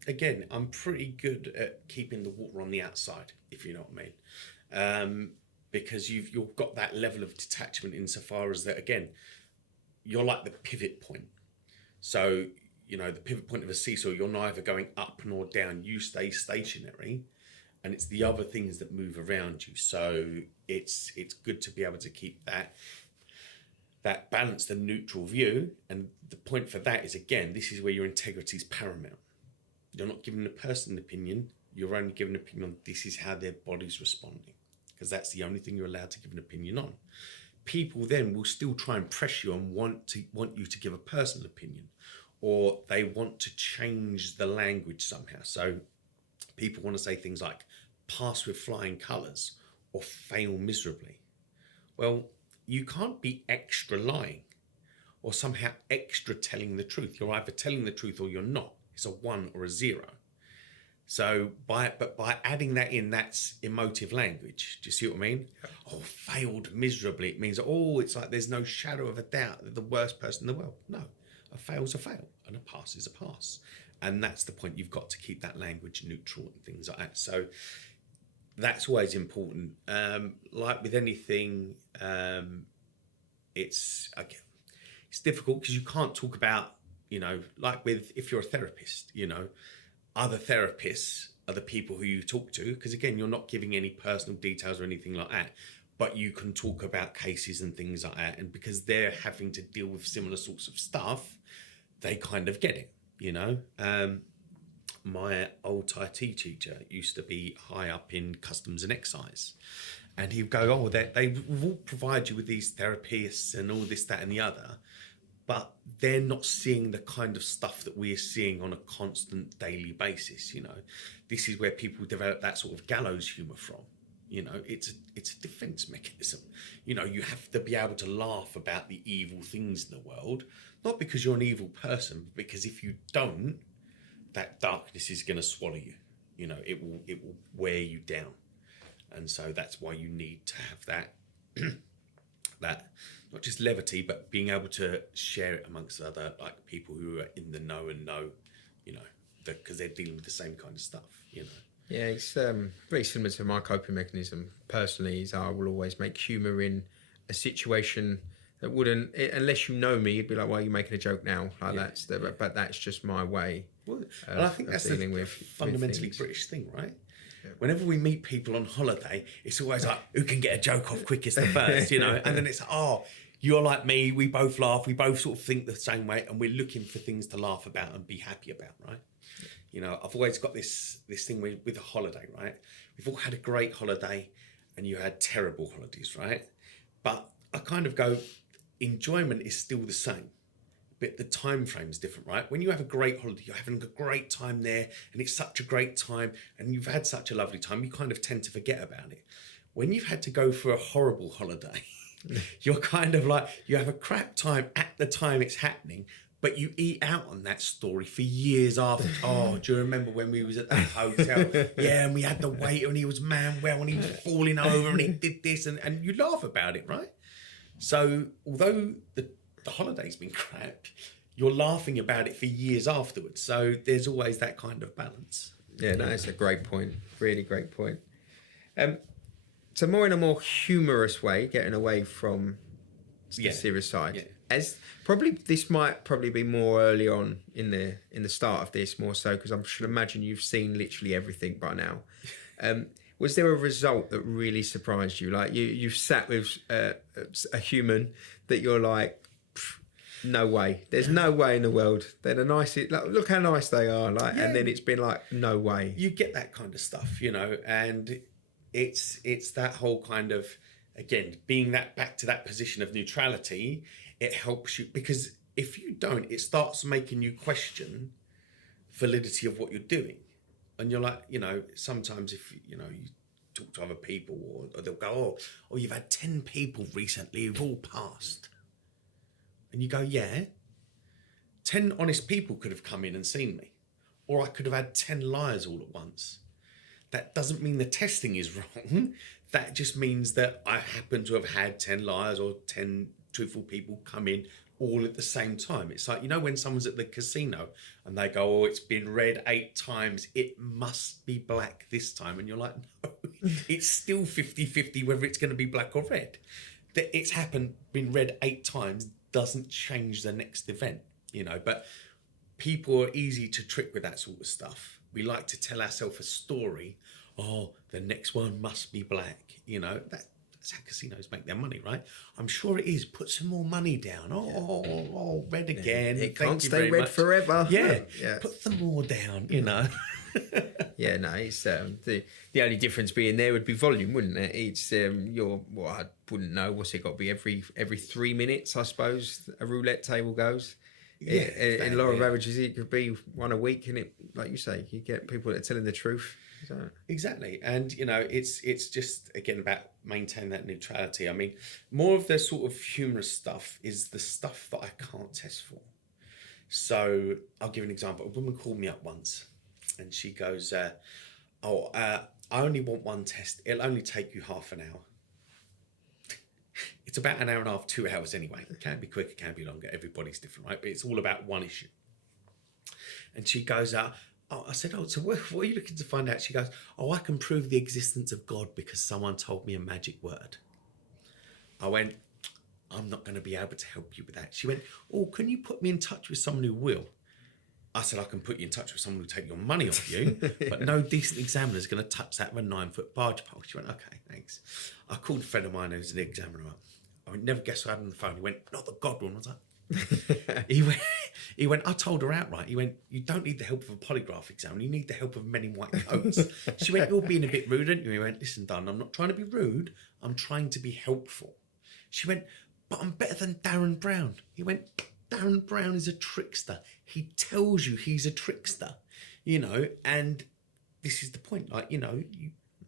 again, I'm pretty good at keeping the water on the outside, if you know what I mean. Because you've got that level of detachment insofar as that, again, you're like the pivot point. So, the pivot point of a seesaw, you're neither going up nor down. You stay stationary, and it's the other things that move around you. So it's good to be able to keep that balanced and neutral view. And the point for that is, again, this is where your integrity is paramount. You're not giving a person an opinion. You're only giving an opinion on this is how their body's responding, because that's the only thing you're allowed to give an opinion on. People then will still try and press you and want you to give a personal opinion, or they want to change the language somehow. So people want to say things like pass with flying colours or fail miserably. Well, you can't be extra lying or somehow extra telling the truth. You're either telling the truth or you're not. It's a 1 or a 0. So by adding that in, that's emotive language. Do you see what I mean? Oh, failed miserably. It means, it's like there's no shadow of a doubt that the worst person in the world. No, a fail's a fail and a pass is a pass. And that's the point. You've got to keep that language neutral and things like that. So that's always important. Like with anything, it's difficult because you can't talk about, like if you're a therapist, other therapists are the people who you talk to, because again, you're not giving any personal details or anything like that, but you can talk about cases and things like that. And because they're having to deal with similar sorts of stuff, they kind of get it, My old Thai tea teacher used to be high up in customs and excise, and he'd go, they will provide you with these therapists and all this, that and the other, but they're not seeing the kind of stuff that we're seeing on a constant daily basis. This is where people develop that sort of gallows humor from. It's a defense mechanism. You have to be able to laugh about the evil things in the world, not because you're an evil person, but because if you don't, that darkness is going to swallow you. It will wear you down. And so that's why you need to have that that, not just levity, but being able to share it amongst other like people who are in the know and know, you know, because they're dealing with the same kind of stuff, you know. Yeah, it's very similar to my coping mechanism personally. Is I will always make humour in a situation that wouldn't, unless you know me, you'd be like, "Why are you making a joke now?" Like but that's just my way. Well, and I think that's dealing the with fundamentally things. British thing, right? Yeah. Whenever we meet people on holiday, it's always like, who can get a joke off quickest the first, you know? And then it's, oh, you're like me, we both laugh, we both sort of think the same way, and we're looking for things to laugh about and be happy about, right? Yeah. You know, I've always got this thing with a holiday, right? We've all had a great holiday and you had terrible holidays, right? But I kind of go, enjoyment is still the same. But the time frame is different, right? When you have a great holiday, you're having a great time there and it's such a great time and you've had such a lovely time, you kind of tend to forget about it. When you've had to go for a horrible holiday, you're kind of like, you have a crap time at the time it's happening, but you eat out on that story for years after. Oh, do you remember when we was at that hotel? Yeah, and we had the waiter and he was man-well and he was falling over and he did this and you laugh about it, right? So although the holiday's been crap, you're laughing about it for years afterwards. So there's always that kind of balance. Yeah, no, that's a great point. Really great point. So more in a more humorous way, getting away from the serious side. Yeah. As probably this might probably be more early on in the start of this, more so because I should imagine you've seen literally everything by now. Was there a result that really surprised you? Like you've sat with a human that you're like, no way. There's no way in the world. They're the nicest. Like, look how nice they are. Like, yeah. And then it's been like, no way. You get that kind of stuff, you know, and it's that whole kind of, again, being that back to that position of neutrality. It helps you because if you don't, it starts making you question validity of what you're doing, and you're like, you know, sometimes if you know you talk to other people, or they'll go, oh, you've had 10 people recently who've all passed. And you go, yeah, 10 honest people could have come in and seen me. Or I could have had 10 liars all at once. That doesn't mean the testing is wrong. That just means that I happen to have had 10 liars or 10 truthful people come in all at the same time. It's like, you know, when someone's at the casino and they go, oh, it's been read 8 times. It must be black this time. And you're like, no, it's still 50-50 whether it's going to be black or red. That it's been read 8 times doesn't change the next event, you know, but people are easy to trick with that sort of stuff. We like to tell ourselves a story. Oh, the next one must be black, you know, that's how casinos make their money, right? I'm sure it is. Put some more money down. Oh, red again. It can't stay red forever. Yeah. Put some more down, you know. Yeah, no, it's the only difference being there would be volume, wouldn't it? It's I wouldn't know, what's it got to be every 3 minutes, I suppose, a roulette table goes. Yeah, in a lot of averages it could be one a week, and it, like you say, you get people that are telling the truth. So. Exactly, and you know, it's just again about maintaining that neutrality. I mean, more of the sort of humorous stuff is the stuff that I can't test for. So I'll give an example. A woman called me up once, and she goes, I only want one test. It'll only take you half an hour. It's about an hour and a half, 2 hours anyway. It can be quicker, can be longer. Everybody's different, right? But it's all about one issue. And she goes, I said, so what are you looking to find out? She goes, I can prove the existence of God because someone told me a magic word. I went, I'm not going to be able to help you with that. She went, can you put me in touch with someone who will? I said, I can put you in touch with someone who'll take your money off you, but no decent examiner is going to touch that with a 9-foot barge pole. She went, okay, thanks. I called a friend of mine who's an examiner up. I would never guess who I had on the phone. He went, not the God one. I was like, he went, I told her outright. He went, you don't need the help of a polygraph exam. You need the help of men in white coats. She went, you're being a bit rude, aren't you? He went, listen, Don, I'm not trying to be rude. I'm trying to be helpful. She went, but I'm better than Darren Brown. He went, Darren Brown is a trickster. He tells you he's a trickster, you know, and this is the point. Like, you know,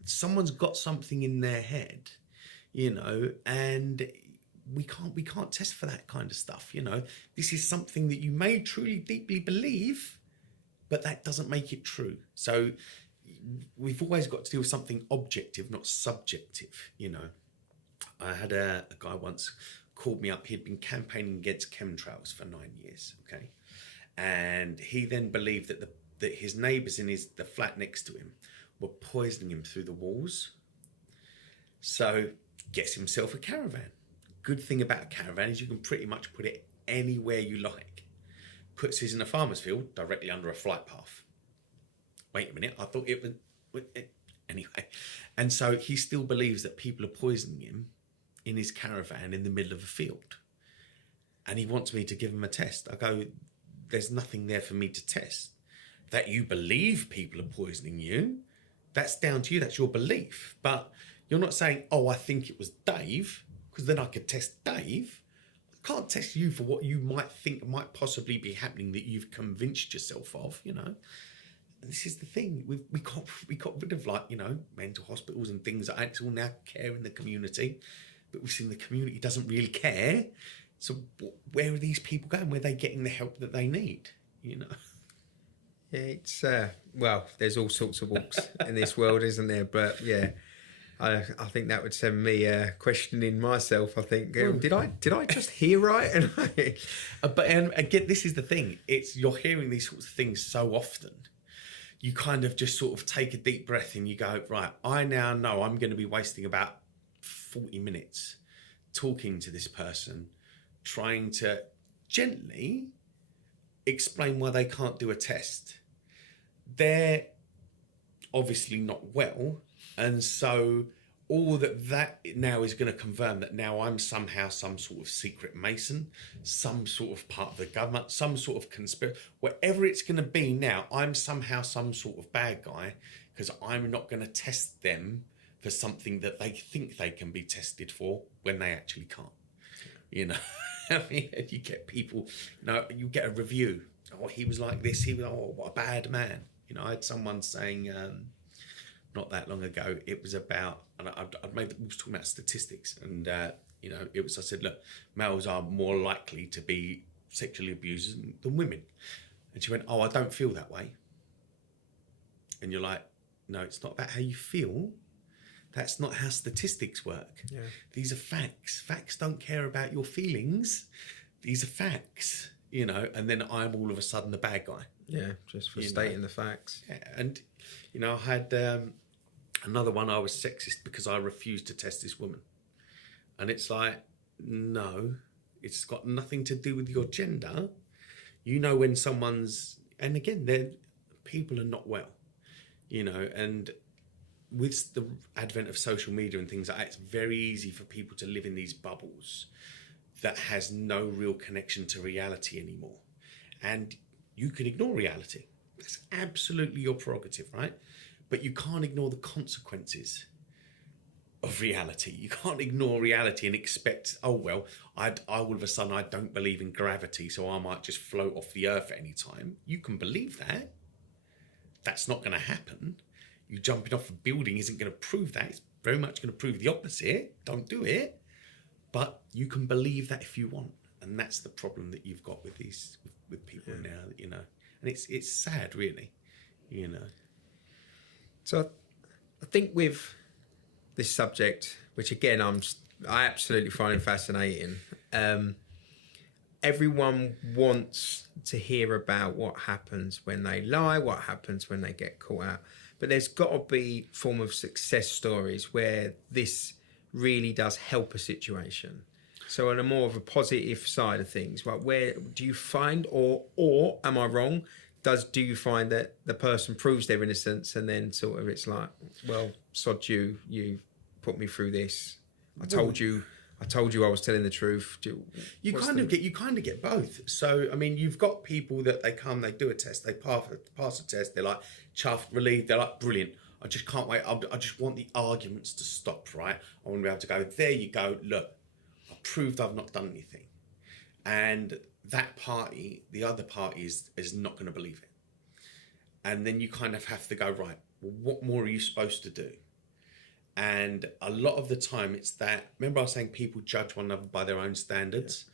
someone's got something in their head, you know, and we can't test for that kind of stuff, you know. This is something that you may truly deeply believe, but that doesn't make it true. So we've always got to deal with something objective, not subjective, you know. I had a guy once called me up. He'd been campaigning against chemtrails for 9 years, okay? And he then believed that his neighbours in the flat next to him were poisoning him through the walls. So gets himself a caravan. Good thing about a caravan is you can pretty much put it anywhere you like. Puts his in a farmer's field directly under a flight path. Wait a minute, I thought it was... Anyway, and so he still believes that people are poisoning him in his caravan in the middle of a field. And he wants me to give him a test. I go, there's nothing there for me to test. That you believe people are poisoning you, that's down to you, that's your belief. But you're not saying, oh, I think it was Dave, because then I could test Dave. I can't test you for what you might think might possibly be happening that you've convinced yourself of, you know. And this is the thing, we got rid of, like, you know, mental hospitals and things like that. It's all now care in the community, but we've seen the community doesn't really care. So where are these people going? Where are they getting the help that they need, you know? Yeah, it's well, there's all sorts of walks in this world, isn't there? But yeah, I think that would send me questioning myself. I think, did I just hear right? And again, this is the thing. It's you're hearing these sorts of things so often. You kind of just sort of take a deep breath and you go, right, I now know I'm going to be wasting about 40 minutes talking to this person, trying to gently explain why they can't do a test. They're obviously not well, and so all that now is going to confirm that now I'm somehow some sort of secret Mason, some sort of part of the government, some sort of conspiracy, whatever it's going to be now, I'm somehow some sort of bad guy because I'm not going to test them for something that they think they can be tested for when they actually can't. You know, I mean, you get people, you know, you get a review. Oh, he was like this. He was, oh, what a bad man. You know, I had someone saying, not that long ago, it was about, and I was talking about statistics, and you know, I said, look, males are more likely to be sexually abused than women, and she went, oh, I don't feel that way, and you're like, no, it's not about how you feel. That's not how statistics work. Yeah. These are facts. Facts don't care about your feelings. These are facts, you know, and then I'm all of a sudden the bad guy. Yeah, just for stating the facts. Yeah, and, you know, I had another one, I was sexist because I refused to test this woman. And it's like, no, it's got nothing to do with your gender. You know when someone's, and again, people are not well, you know, and with the advent of social media and things like that, it's very easy for people to live in these bubbles that has no real connection to reality anymore. And you can ignore reality. That's absolutely your prerogative, right? But you can't ignore the consequences of reality. You can't ignore reality and expect, oh, well, I all of a sudden, I don't believe in gravity, so I might just float off the earth at any time. You can believe that. That's not going to happen. You jumping off a building isn't going to prove that. It's very much going to prove the opposite. Don't do it. But you can believe that if you want. And that's the problem that you've got with with people now, you know. And it's sad, really, you know. So I think with this subject, which again I absolutely find fascinating, everyone wants to hear about what happens when they lie, what happens when they get caught out. But there's got to be form of success stories where this really does help a situation. So on a more of a positive side of things, right? Where do you find, or am I wrong? Do you find that the person proves their innocence and then sort of it's like, well, sod you put me through this. I told you I was telling the truth. You kind of get both. So I mean, you've got people that they do a test, they pass a test, they're like chuffed, relieved, they're like brilliant. I just can't wait. I just want the arguments to stop, right? I want to be able to go, there you go, look, I proved I've not done anything. And that party, the other party is not going to believe it. And then you kind of have to go, right, well, what more are you supposed to do? And a lot of the time it's that, remember I was saying people judge one another by their own standards?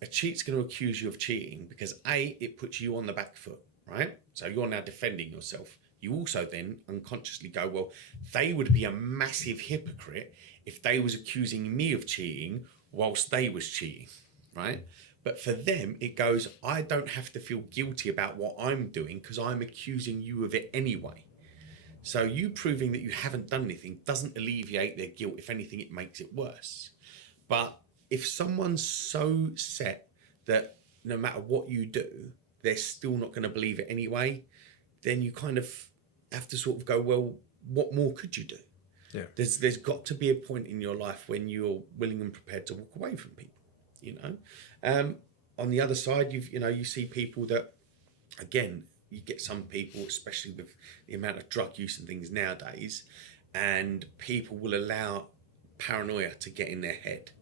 Yeah. A cheat's going to accuse you of cheating because A, it puts you on the back foot, right? So you're now defending yourself. You also then unconsciously go, well, they would be a massive hypocrite if they was accusing me of cheating whilst they was cheating, right? But for them, it goes, I don't have to feel guilty about what I'm doing because I'm accusing you of it anyway. So you proving that you haven't done anything doesn't alleviate their guilt. If anything, it makes it worse. But if someone's so set that no matter what you do, they're still not going to believe it anyway, then you kind of have to sort of go, well, what more could you do? Yeah. There's got to be a point in your life when you're willing and prepared to walk away from people, you know. On the other side, you see people that, again, you get some people, especially with the amount of drug use and things nowadays, and people will allow paranoia to get in their head.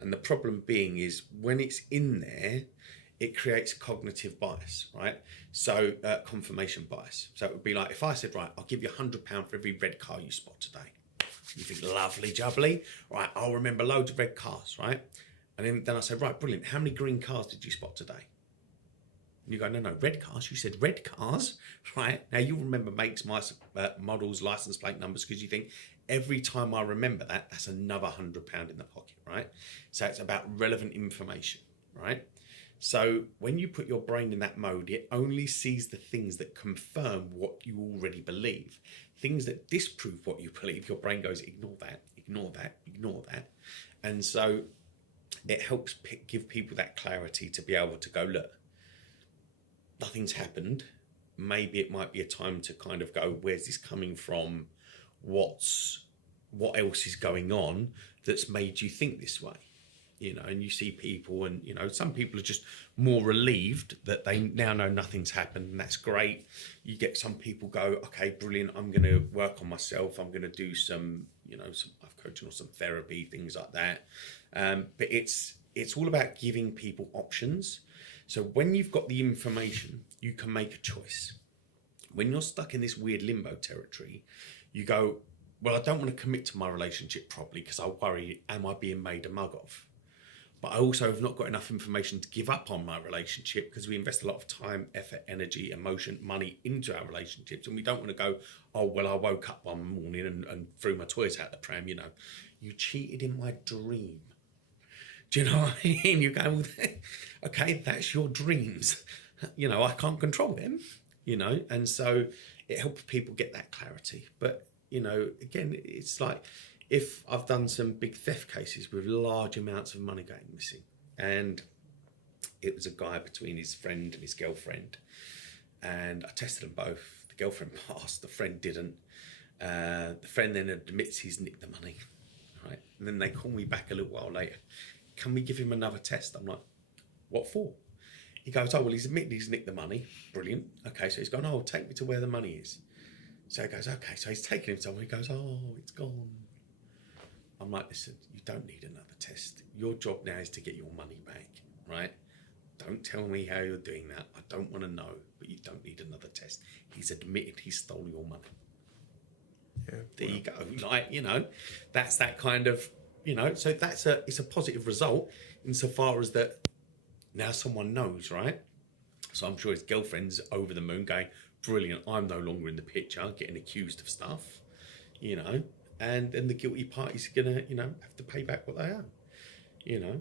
And the problem being is when it's in there, it creates cognitive bias, right? So confirmation bias. So it would be like if I said, right, I'll give you £100 for every red car you spot today. You think, lovely jubbly, right? I'll remember loads of red cars, right? And then I say, right, brilliant. How many green cars did you spot today? And you go, no, red cars. You said red cars, right? Now you'll remember makes, models, license plate numbers, because you think every time I remember that, that's another £100 in the pocket, right? So it's about relevant information, right? So when you put your brain in that mode, it only sees the things that confirm what you already believe. Things that disprove what you believe, your brain goes, ignore that, ignore that, ignore that. And so it helps give people that clarity to be able to go, look, nothing's happened. Maybe it might be a time to kind of go, where's this coming from? What else is going on that's made you think this way? You know, and you see people, and you know, some people are just more relieved that they now know nothing's happened, and that's great. You get some people go, okay, brilliant, I'm going to work on myself, I'm going to do some, you know, some life coaching or some therapy, things like that. But it's all about giving people options. So when you've got the information, you can make a choice. When you're stuck in this weird limbo territory, you go, well, I don't want to commit to my relationship properly because I worry, am I being made a mug of? But I also have not got enough information to give up on my relationship because we invest a lot of time, effort, energy, emotion, money into our relationships. And we don't want to go, oh, well, I woke up one morning and threw my toys out the pram. You know, you cheated in my dream. Do you know what I mean? You go, well, okay, that's your dreams. You know, I can't control them, you know. And so it helps people get that clarity. But, you know, again, it's like, if I've done some big theft cases with large amounts of money going missing, and it was a guy between his friend and his girlfriend, and I tested them both. The girlfriend passed, the friend didn't. The friend then admits he's nicked the money, right? And then they call me back a little while later. Can we give him another test? I'm like, what for? He goes, oh, well, he's admitted he's nicked the money. Brilliant. Okay, so he's gone, oh, take me to where the money is. So he goes, okay, so he's taking him somewhere. He goes, oh, it's gone. I'm like, listen, you don't need another test. Your job now is to get your money back, right? Don't tell me how you're doing that. I don't want to know, but you don't need another test. He's admitted he stole your money. Yeah, there you go. Like, you know, that's that kind of, you know, so it's a positive result insofar as that now someone knows, right? So I'm sure his girlfriend's over the moon going, brilliant, I'm no longer in the picture, getting accused of stuff, you know. And then the guilty party's gonna, you know, have to pay back what they owe, you know.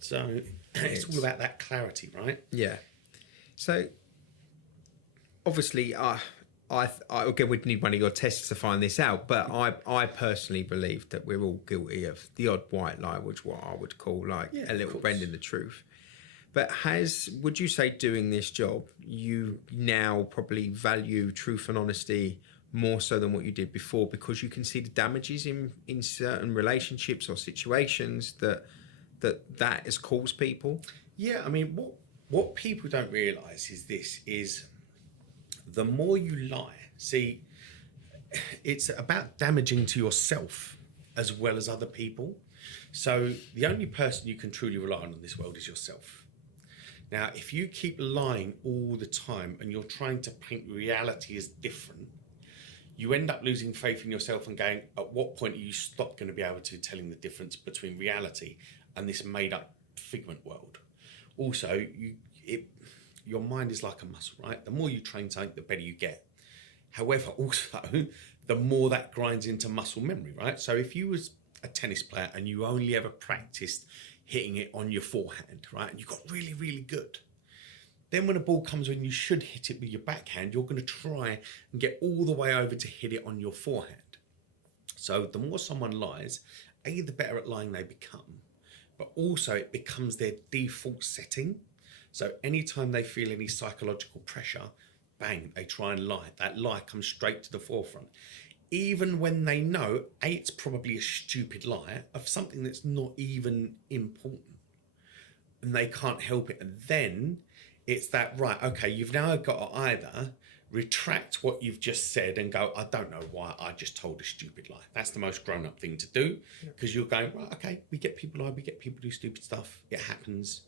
So it's all about that clarity, right? Yeah. So obviously, I again, we'd need one of your tests to find this out. But I personally believe that we're all guilty of the odd white lie, which what I would call like a little bend in the truth. But would you say doing this job, you now probably value truth and honesty more so than what you did before because you can see the damages in certain relationships or situations that has caused people? Yeah, I mean, what people don't realise is the more you lie, see, it's about damaging to yourself as well as other people. So the only person you can truly rely on in this world is yourself. Now, if you keep lying all the time and you're trying to paint reality as different, you end up losing faith in yourself and going, at what point are you stop going to be able to telling the difference between reality and this made up figment world? Also, your mind is like a muscle, right? The more you train something, the better you get. However, also, the more that grinds into muscle memory, right? So if you was a tennis player and you only ever practiced hitting it on your forehand, right? And you got really, really good. Then when a ball comes when you should hit it with your backhand, you're going to try and get all the way over to hit it on your forehand. So the more someone lies, A, the better at lying they become, but also it becomes their default setting. So anytime they feel any psychological pressure, bang, they try and lie. That lie comes straight to the forefront. Even when they know, A, it's probably a stupid lie of something that's not even important. And they can't help it. And then it's that, right, okay, you've now got to either retract what you've just said and go, I don't know why I just told a stupid lie. That's the most grown-up thing to do, because you're going, right, okay, we get people lie, we get people do stupid stuff. It happens.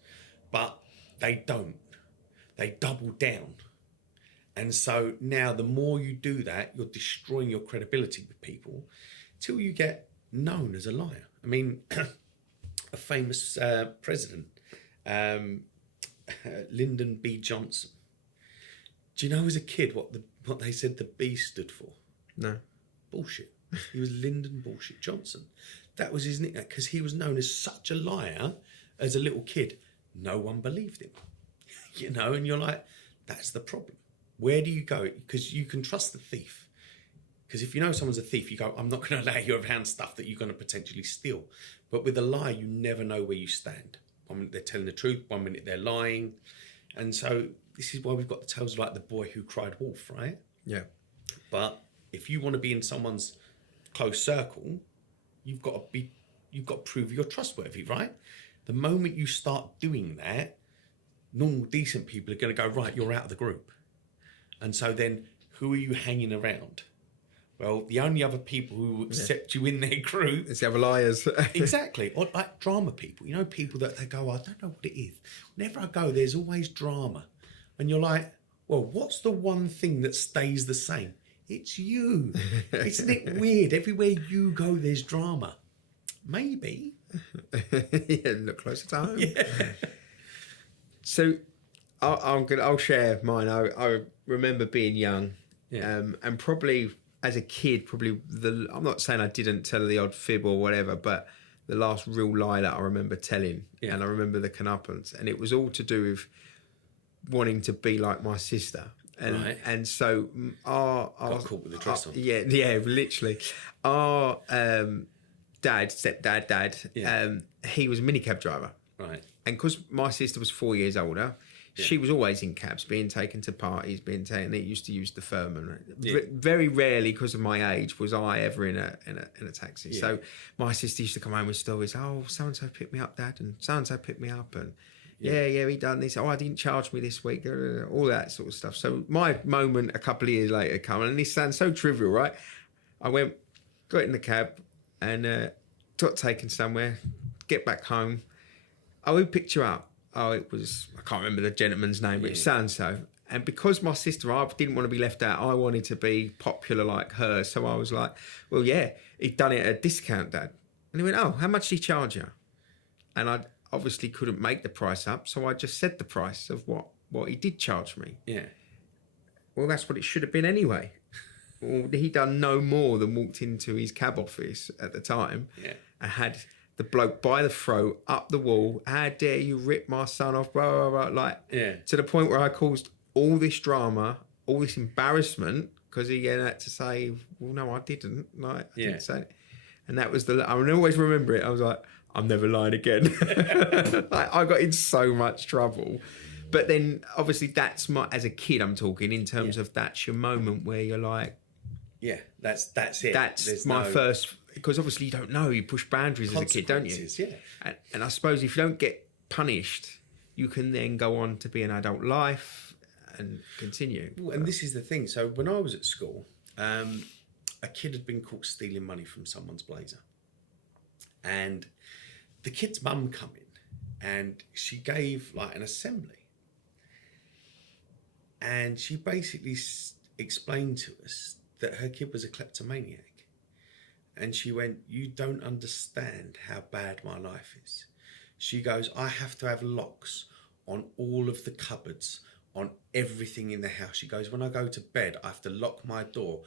But they don't. They double down. And so now the more you do that, you're destroying your credibility with people till you get known as a liar. I mean, a famous president, Lyndon B. Johnson. Do you know as a kid what they said the B stood for? No. Bullshit. He was Lyndon Bullshit Johnson. That was his nickname because he was known as such a liar as a little kid. No one believed him. You know, and you're like, that's the problem. Where do you go? Because you can trust the thief. Because if you know someone's a thief, you go, I'm not going to allow you around stuff that you're going to potentially steal. But with a lie, you never know where you stand. 1 minute they're telling the truth, 1 minute they're lying. And so this is why we've got the tales like the boy who cried wolf, right? Yeah. But if you want to be in someone's close circle, you've got to prove you're trustworthy, right? The moment you start doing that, normal, decent people are going to go, right, you're out of the group. And so then who are you hanging around? Well, the only other people who accept you in their group... It's the other liars. Exactly. Or like drama people. You know, people that they go, I don't know what it is. Whenever I go, there's always drama. And you're like, well, what's the one thing that stays the same? It's you. Isn't it weird? Everywhere you go, there's drama. Maybe. Yeah, look closer to home. Yeah. So I'll share mine. I remember being young, and probably as a kid, I'm not saying I didn't tell the odd fib or whatever, but the last real lie that I remember telling, and I remember the comeuppance, and it was all to do with wanting to be like my sister. And right. And so our Got caught with the dress on. Yeah, literally. Our stepdad, he was a minicab driver. Right. And because my sister was 4 years older, she was always in cabs, being taken to parties, being taken. They used to use the Furman. Very rarely, because of my age, was I ever in a taxi. Yeah. So my sister used to come home with stories. Oh, so and so picked me up, Dad, and so and so picked me up, and he done this. Oh, I didn't charge me this week. All that sort of stuff. So my moment a couple of years later come, and this sounds so trivial, right? I got in the cab, and got taken somewhere. Get back home. Oh, who picked you up? Oh, it was, I can't remember the gentleman's name, but it's so-and-so. And because my sister, I didn't want to be left out, I wanted to be popular like her. So I was like, well, yeah, he'd done it at a discount, Dad. And he went, oh, how much did he charge you? And I obviously couldn't make the price up, so I just said the price of what he did charge me. Yeah. Well, that's what it should have been anyway. Well, he done no more than walked into his cab office at the time and had the bloke by the throat, up the wall, how dare you rip my son off, blah, blah, blah, to the point where I caused all this drama, all this embarrassment, because he had to say, well, no, I didn't. I didn't say it. And that was I will always remember it. I was like, I'm never lying again. I got in so much trouble. But then, obviously, that's as a kid, I'm talking, in terms of that's your moment where you're like, yeah, that's it. That's my first, because obviously you don't know, you push boundaries as a kid, don't you? Yeah. And I suppose if you don't get punished, you can then go on to be an adult life and continue. Well, and this is the thing. So when I was at school, a kid had been caught stealing money from someone's blazer. And the kid's mum come in and she gave like an assembly. And she basically explained to us that her kid was a kleptomaniac. And she went, you don't understand how bad my life is. She goes, I have to have locks on all of the cupboards on everything in the house. She goes, when I go to bed, I have to lock my door.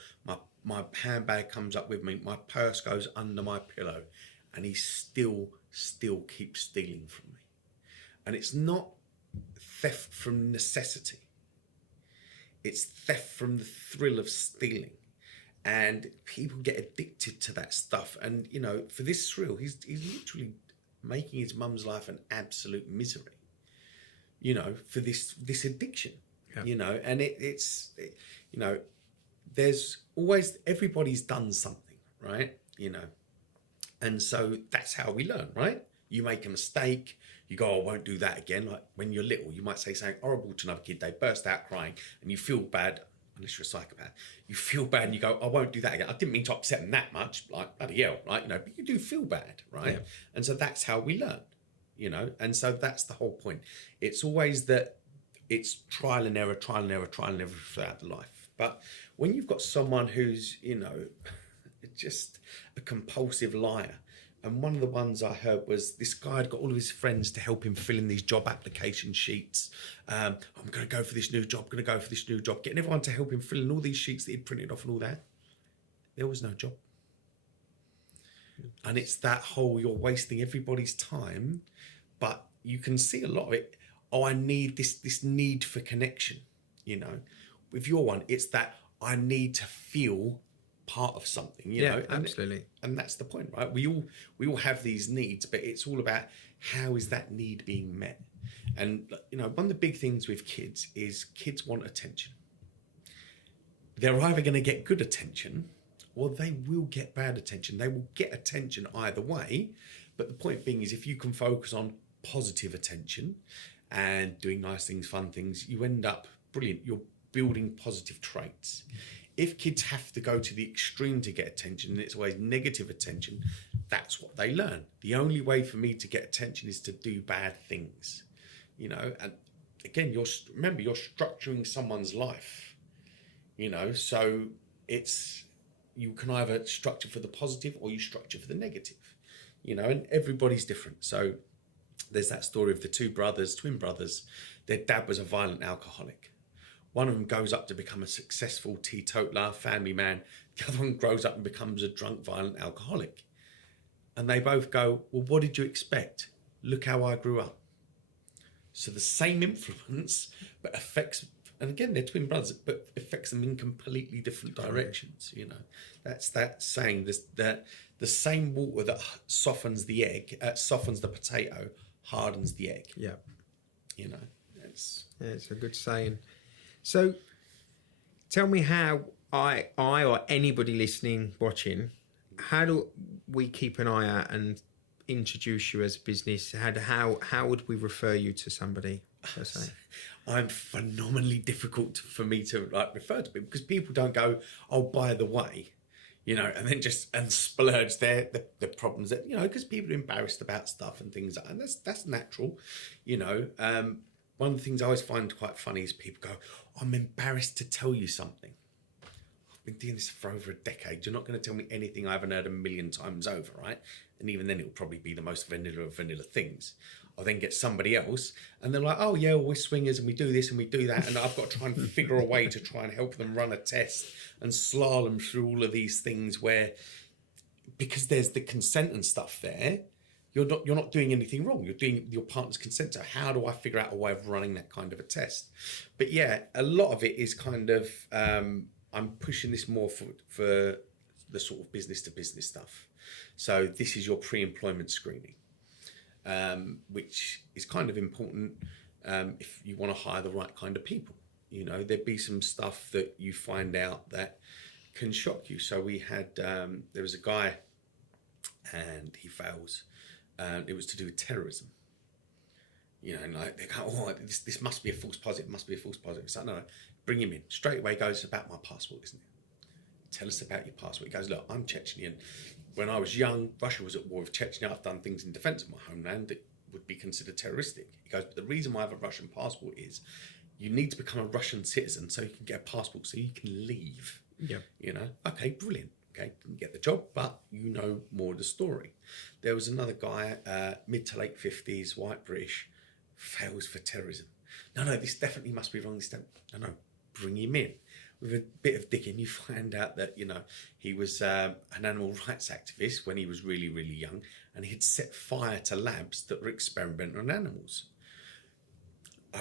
My handbag comes up with me. My purse goes under my pillow. And he still keeps stealing from me. And it's not theft from necessity. It's theft from the thrill of stealing. And people get addicted to that stuff. And, you know, for this thrill, he's literally making his mum's life an absolute misery, you know, for this addiction, you know. And it's you know, there's always, everybody's done something, right? You know, and so that's how we learn, right? You make a mistake, you go, I won't do that again. Like when you're little, you might say something horrible to another kid, they burst out crying, and you feel bad, unless you're a psychopath. You feel bad and you go, I won't do that again. I didn't mean to upset them that much, like bloody hell, right? You know, but you do feel bad, right? Yeah. And so that's how we learn, you know? And so that's the whole point. It's always that it's trial and error throughout the life. But when you've got someone who's, you know, just a compulsive liar, and one of the ones I heard was this guy had got all of his friends to help him fill in these job application sheets. I'm going to go for this new job, getting everyone to help him fill in all these sheets that he'd printed off and all that. There was no job. And it's that whole, you're wasting everybody's time, but you can see a lot of it. Oh, I need this need for connection, you know. With your one, it's that I need to feel part of something, you know. Absolutely. And that's the point, right? We all have these needs, but it's all about how is that need being met. And, you know, one of the big things with kids is kids want attention. They're either going to get good attention or they will get bad attention. They will get attention either way. But the point being is if you can focus on positive attention and doing nice things, fun things, you end up brilliant. You're building positive traits. If kids have to go to the extreme to get attention, and it's always negative attention, that's what they learn. The only way for me to get attention is to do bad things, you know. And again, remember, you're structuring someone's life, you know. So you can either structure for the positive or you structure for the negative, you know. And everybody's different. So there's that story of the twin brothers. Their dad was a violent alcoholic. One of them goes up to become a successful teetotaler, family man. The other one grows up and becomes a drunk, violent alcoholic. And they both go, well, what did you expect? Look how I grew up. So the same influence, but affects, and again, they're twin brothers, but affects them in completely different directions, you know. That's that saying, that the same water that softens the potato, hardens the egg. Yeah. You know, it's a good saying. So tell me how I or anybody listening, watching, how do we keep an eye out and introduce you as a business? How would we refer you to somebody, per se? I'm phenomenally difficult for me to refer to people, because people don't go, oh, by the way, you know, and then and splurge the problems that, you know, because people are embarrassed about stuff and things like that, and that's natural, you know. One of the things I always find quite funny is people go, I'm embarrassed to tell you something. I've been doing this for over a decade. You're not going to tell me anything I haven't heard a million times over, right? And even then it'll probably be the most vanilla of vanilla things. I'll then get somebody else and they're like, oh yeah, well, we're swingers and we do this and we do that. And I've got to try and figure a way to try and help them run a test and slalom through all of these things where, because there's the consent and stuff there, you're not doing anything wrong. You're doing your partner's consent. So how do I figure out a way of running that kind of a test? But yeah, a lot of it is kind of, I'm pushing this more for the sort of business to business stuff. So this is your pre-employment screening, which is kind of important if you want to hire the right kind of people. You know, there'd be some stuff that you find out that can shock you. So we had, there was a guy and he fails. It was to do with terrorism. You know, and like they go, oh, this must be a false positive, must be a false positive. It's like, no, bring him in. Straight away goes, it's about my passport, isn't it? Tell us about your passport. He goes, look, I'm Chechnyan. When I was young, Russia was at war with Chechnya. I've done things in defence of my homeland that would be considered terroristic. He goes, but the reason why I have a Russian passport is you need to become a Russian citizen so you can get a passport so you can leave. Yeah. You know, okay, brilliant. Okay, didn't get the job, but you know more of the story. There was another guy, mid to late 50s, white British, fails for terrorism. No, this definitely must be wrong. No, bring him in. With a bit of digging, you find out that, he was an animal rights activist when he was really, really young, and he'd set fire to labs that were experimenting on animals.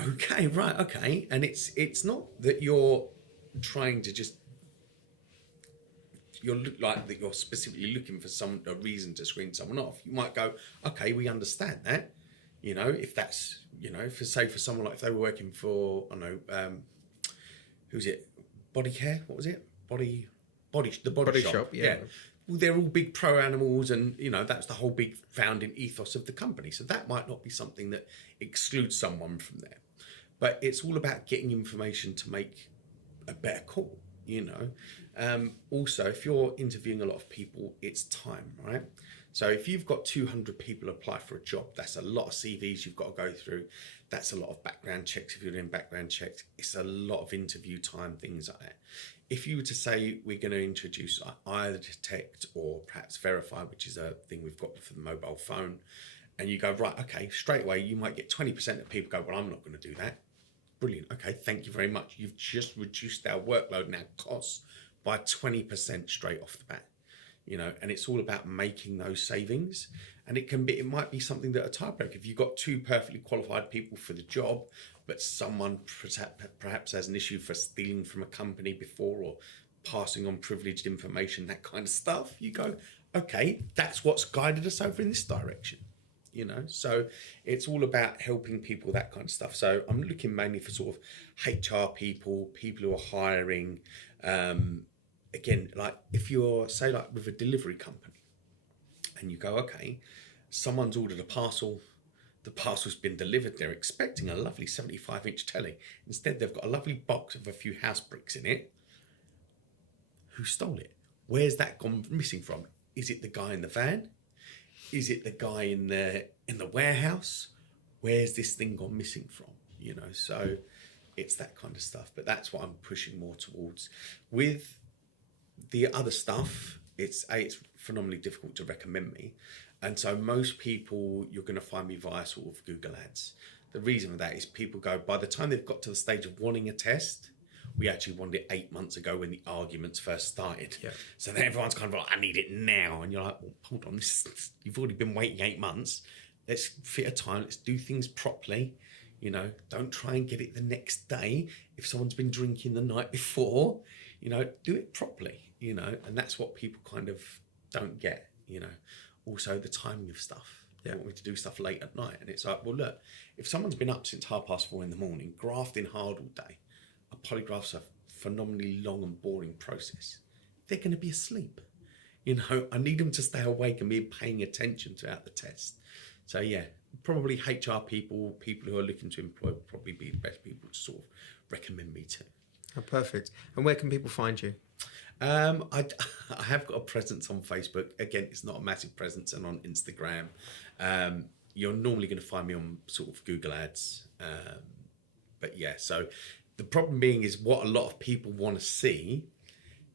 Okay, right, okay. And it's not that you're trying to just, you're specifically looking for a reason to screen someone off. You might go, okay, we understand that. If that's, for someone like if they were working for, I don't know, who's it? Body Care? What was it? The body shop. Yeah. Well, they're all big pro animals, and that's the whole big founding ethos of the company. So that might not be something that excludes someone from there, but it's all about getting information to make a better call. Also, if you're interviewing a lot of people, it's time, right? So if you've got 200 people apply for a job, that's a lot of CVs you've got to go through. That's a lot of background checks. If you're doing background checks, it's a lot of interview time, things like that. If you were to say we're going to introduce either detect or perhaps verify, which is a thing we've got for the mobile phone, and you go, right, okay, straight away, you might get 20% of people go, well, I'm not going to do that. Brilliant. Okay, thank you very much. You've just reduced our workload and our costs by 20% straight off the bat. And it's all about making those savings. And it might be something that a typewriter, if you've got two perfectly qualified people for the job, but someone perhaps has an issue for stealing from a company before or passing on privileged information, that kind of stuff, you go, okay, that's what's guided us over in this direction. So it's all about helping people, that kind of stuff. So I'm looking mainly for sort of HR people who are hiring. Again, like if you're, say, like with a delivery company and you go, okay, someone's ordered a parcel, the parcel's been delivered, they're expecting a lovely 75-inch telly. Instead, they've got a lovely box of a few house bricks in it. Who stole it? Where's that gone missing from? Is it the guy in the van? Is it the guy in the warehouse? Where's this thing gone missing from? So it's that kind of stuff. But that's what I'm pushing more towards. With the other stuff, it's phenomenally difficult to recommend me. And so most people, you're going to find me via sort of Google Ads. The reason for that is people go, by the time they've got to the stage of wanting a test, we actually wanted it 8 months ago when the arguments first started. Yeah. So then everyone's kind of like, I need it now. And you're like, well, hold on, you've already been waiting 8 months. Let's fit a time. Let's do things properly. Don't try and get it the next day. If someone's been drinking the night before, do it properly, and that's what people kind of don't get, Also the timing of stuff. They want me to do stuff late at night. And it's like, well, look, if someone's been up since 4:30 in the morning, grafting hard all day, a polygraph's a phenomenally long and boring process. They're going to be asleep. I need them to stay awake and be paying attention throughout the test. So yeah, probably HR people who are looking to employ would probably be the best people to sort of recommend me to. Oh, perfect. And where can people find you? I have got a presence on Facebook. Again, it's not a massive presence, and on Instagram. You're normally going to find me on sort of Google Ads. But yeah, so the problem being is what a lot of people want to see.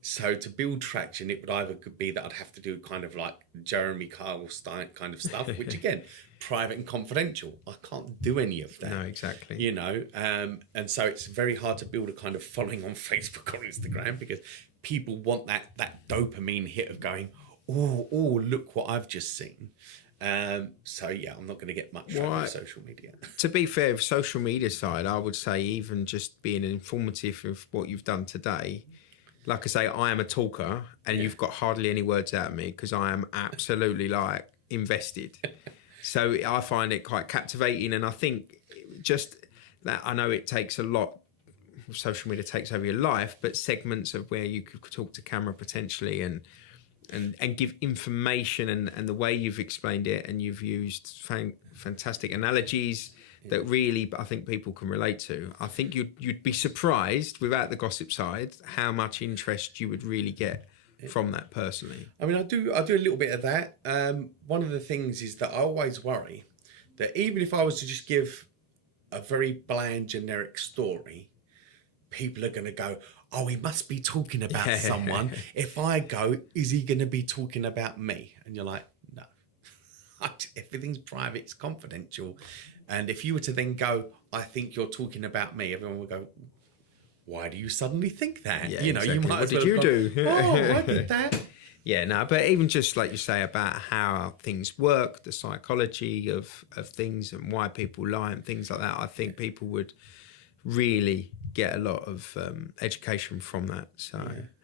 So to build traction, it would either could be that I'd have to do kind of like Jeremy Kyle Stein kind of stuff, which again, private and confidential. I can't do any of that. No, exactly. And so it's very hard to build a kind of following on Facebook or Instagram because people want that dopamine hit of going, oh, look what I've just seen. So yeah, I'm not going to get much on social media. To be fair, social media side, I would say even just being informative of what you've done today. Like I say, I am a talker, and you've got hardly any words out of me because I am absolutely like invested. So I find it quite captivating, and I think just that I know it takes a lot. Social media takes over your life, but segments of where you could talk to camera potentially and give information and the way you've explained it, and you've used fantastic analogies that really I think people can relate to. I think you'd be surprised, without the gossip side, how much interest you would really get from that personally. I mean, I do a little bit of that. One of the things is that I always worry that even if I was to just give a very bland, generic story, people are going to go, oh, he must be talking about someone. If I go, is he going to be talking about me? And you're like, no. Everything's private, it's confidential. And if you were to then go, I think you're talking about me, everyone would go, why do you suddenly think that? Yeah, You know, exactly. you might What as well did you have do? gone, oh, I did that. Yeah, no, but even just like you say about how things work, the psychology of things and why people lie and things like that, I think people would really get a lot of education from that. So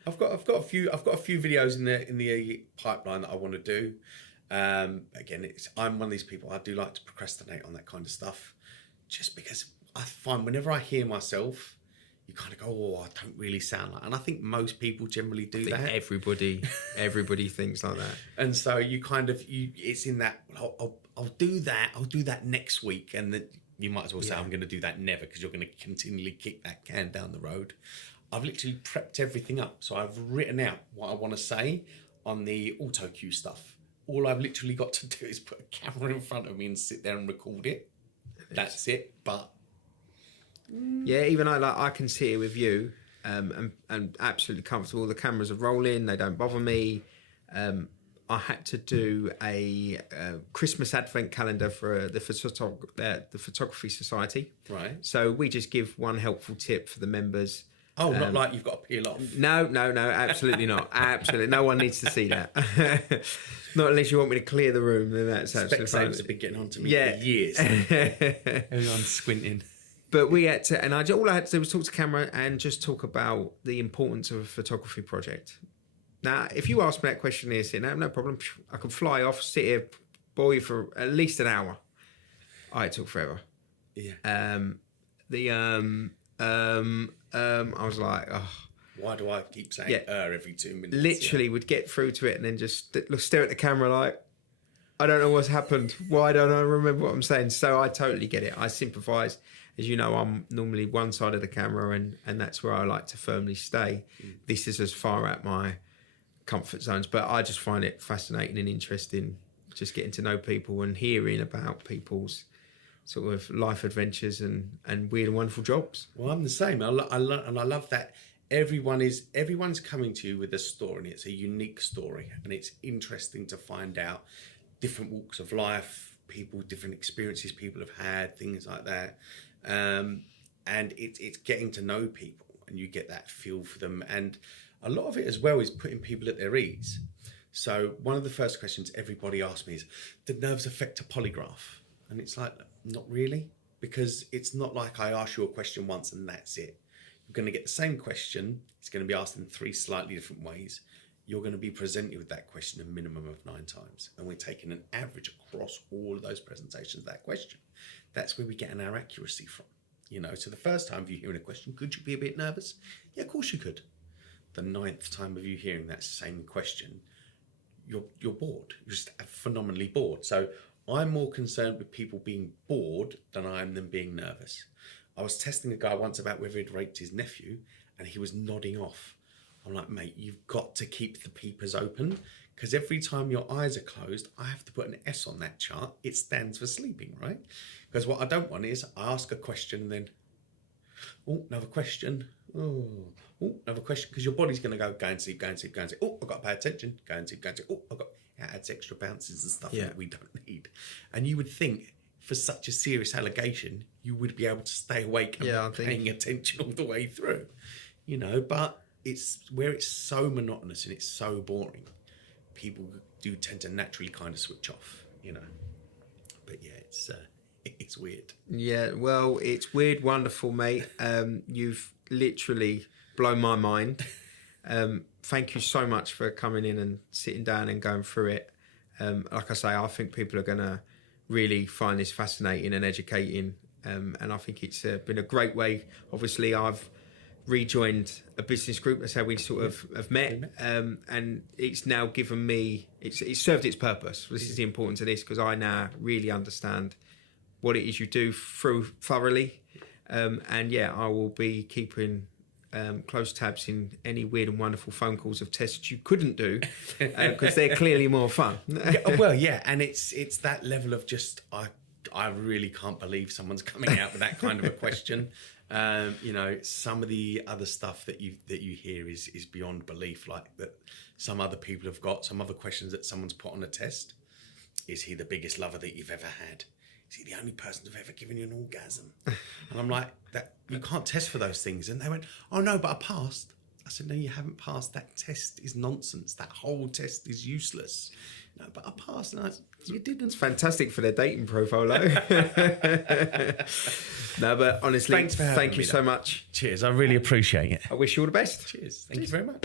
I've got a few videos in the pipeline that I want to do. Again, I'm one of these people, I do like to procrastinate on that kind of stuff, just because I find whenever I hear myself, you kind of go, oh, I don't really sound like, and I think most people generally do that. Everybody thinks like that. And so it's in that, I'll do that next week, and then you might as well say I'm going to do that never, because you're going to continually kick that can down the road. I've literally prepped everything up, so I've written out what I want to say on the auto cue stuff. All I've literally got to do is put a camera in front of me and sit there and record it. That's it. But yeah, even I can sit here with you and absolutely comfortable. The cameras are rolling, they don't bother me. I had to do a Christmas advent calendar for the Photography Society. Right. So we just give one helpful tip for the members. Oh, not like you've got to peel off. No, absolutely not. Absolutely, no one needs to see that. Not unless you want me to clear the room, then that's absolutely fine. Specsavers have been getting on to me for years. Everyone's squinting. But we had to, and all I had to do was talk to camera and just talk about the importance of a photography project. Now, if you ask me that question here, say, no problem. I can fly off, sit here, bore you for at least an hour. It took forever. Yeah. I was like, oh. Why do I keep saying every 2 minutes? Literally would get through to it and then just stare at the camera like, I don't know what's happened. Why don't I remember what I'm saying? So I totally get it. I sympathise. As you know, I'm normally one side of the camera and that's where I like to firmly stay. This is as far out my comfort zones, but I just find it fascinating and interesting, just getting to know people and hearing about people's sort of life adventures and weird and wonderful jobs. Well, I'm the same. I love that everyone's coming to you with a story, and it's a unique story, and it's interesting to find out different walks of life, people, different experiences people have had, things like that. And it's getting to know people, and you get that feel for them. And a lot of it as well is putting people at their ease. So one of the first questions everybody asks me is, did nerves affect a polygraph? And it's like, not really, because it's not like I ask you a question once and that's it. You're going to get the same question. It's going to be asked in 3 slightly different ways. You're going to be presented with that question a minimum of 9 times. And we're taking an average across all of those presentations of that question. That's where we're getting our accuracy from. You know, so the first time of you hearing a question, could you be a bit nervous? Yeah, of course you could. The 9th time of you hearing that same question, you're bored. You're just phenomenally bored. So I'm more concerned with people being bored than I am them being nervous. I was testing a guy once about whether he'd raped his nephew, and he was nodding off. I'm like, mate, you've got to keep the peepers open, because every time your eyes are closed, I have to put an S on that chart. It stands for sleeping, right? Because what I don't want is I ask a question and then, oh, another question. Oh, another question. Because your body's going to go and sleep, go and sleep, go and sleep. Oh, I've got to pay attention. Go and sleep, go and sleep. Oh, it adds extra bounces and stuff that we don't need. And you would think for such a serious allegation, you would be able to stay awake and be paying attention all the way through, you know, but it's where it's so monotonous and it's so boring. People do tend to naturally kind of switch off, you know, but yeah, it's weird. Yeah, well, it's weird, wonderful, mate. You've literally blown my mind. Thank you so much for coming in and sitting down and going through it. Like I say, I think people are going to really find this fascinating and educating. And I think it's been a great way. Obviously, I've rejoined a business group. That's how we sort of have met. And it's now given me, it's served its purpose. This is the importance of this, because I now really understand what it is you do thoroughly. And yeah, I will be keeping close tabs in any weird and wonderful phone calls of tests you couldn't do, because they're clearly more fun. Well, yeah, and it's that level of just I really can't believe someone's coming out with that kind of a question. You know, some of the other stuff that you hear is beyond belief. Like that, some other people have got some other questions that someone's put on a test. Is he the biggest lover that you've ever had? is he the only person who've ever given you an orgasm? And I'm like, that you can't test for those things. And they went, oh no, but I passed. I said, no, you haven't passed. That test is nonsense. That whole test is useless. No, but I passed. And you didn't. It's fantastic for their dating profile, though. No, but honestly, Thanks for having thank you me, so though. much. Cheers. I really appreciate it. I wish you all the best. Cheers. Thank you very much.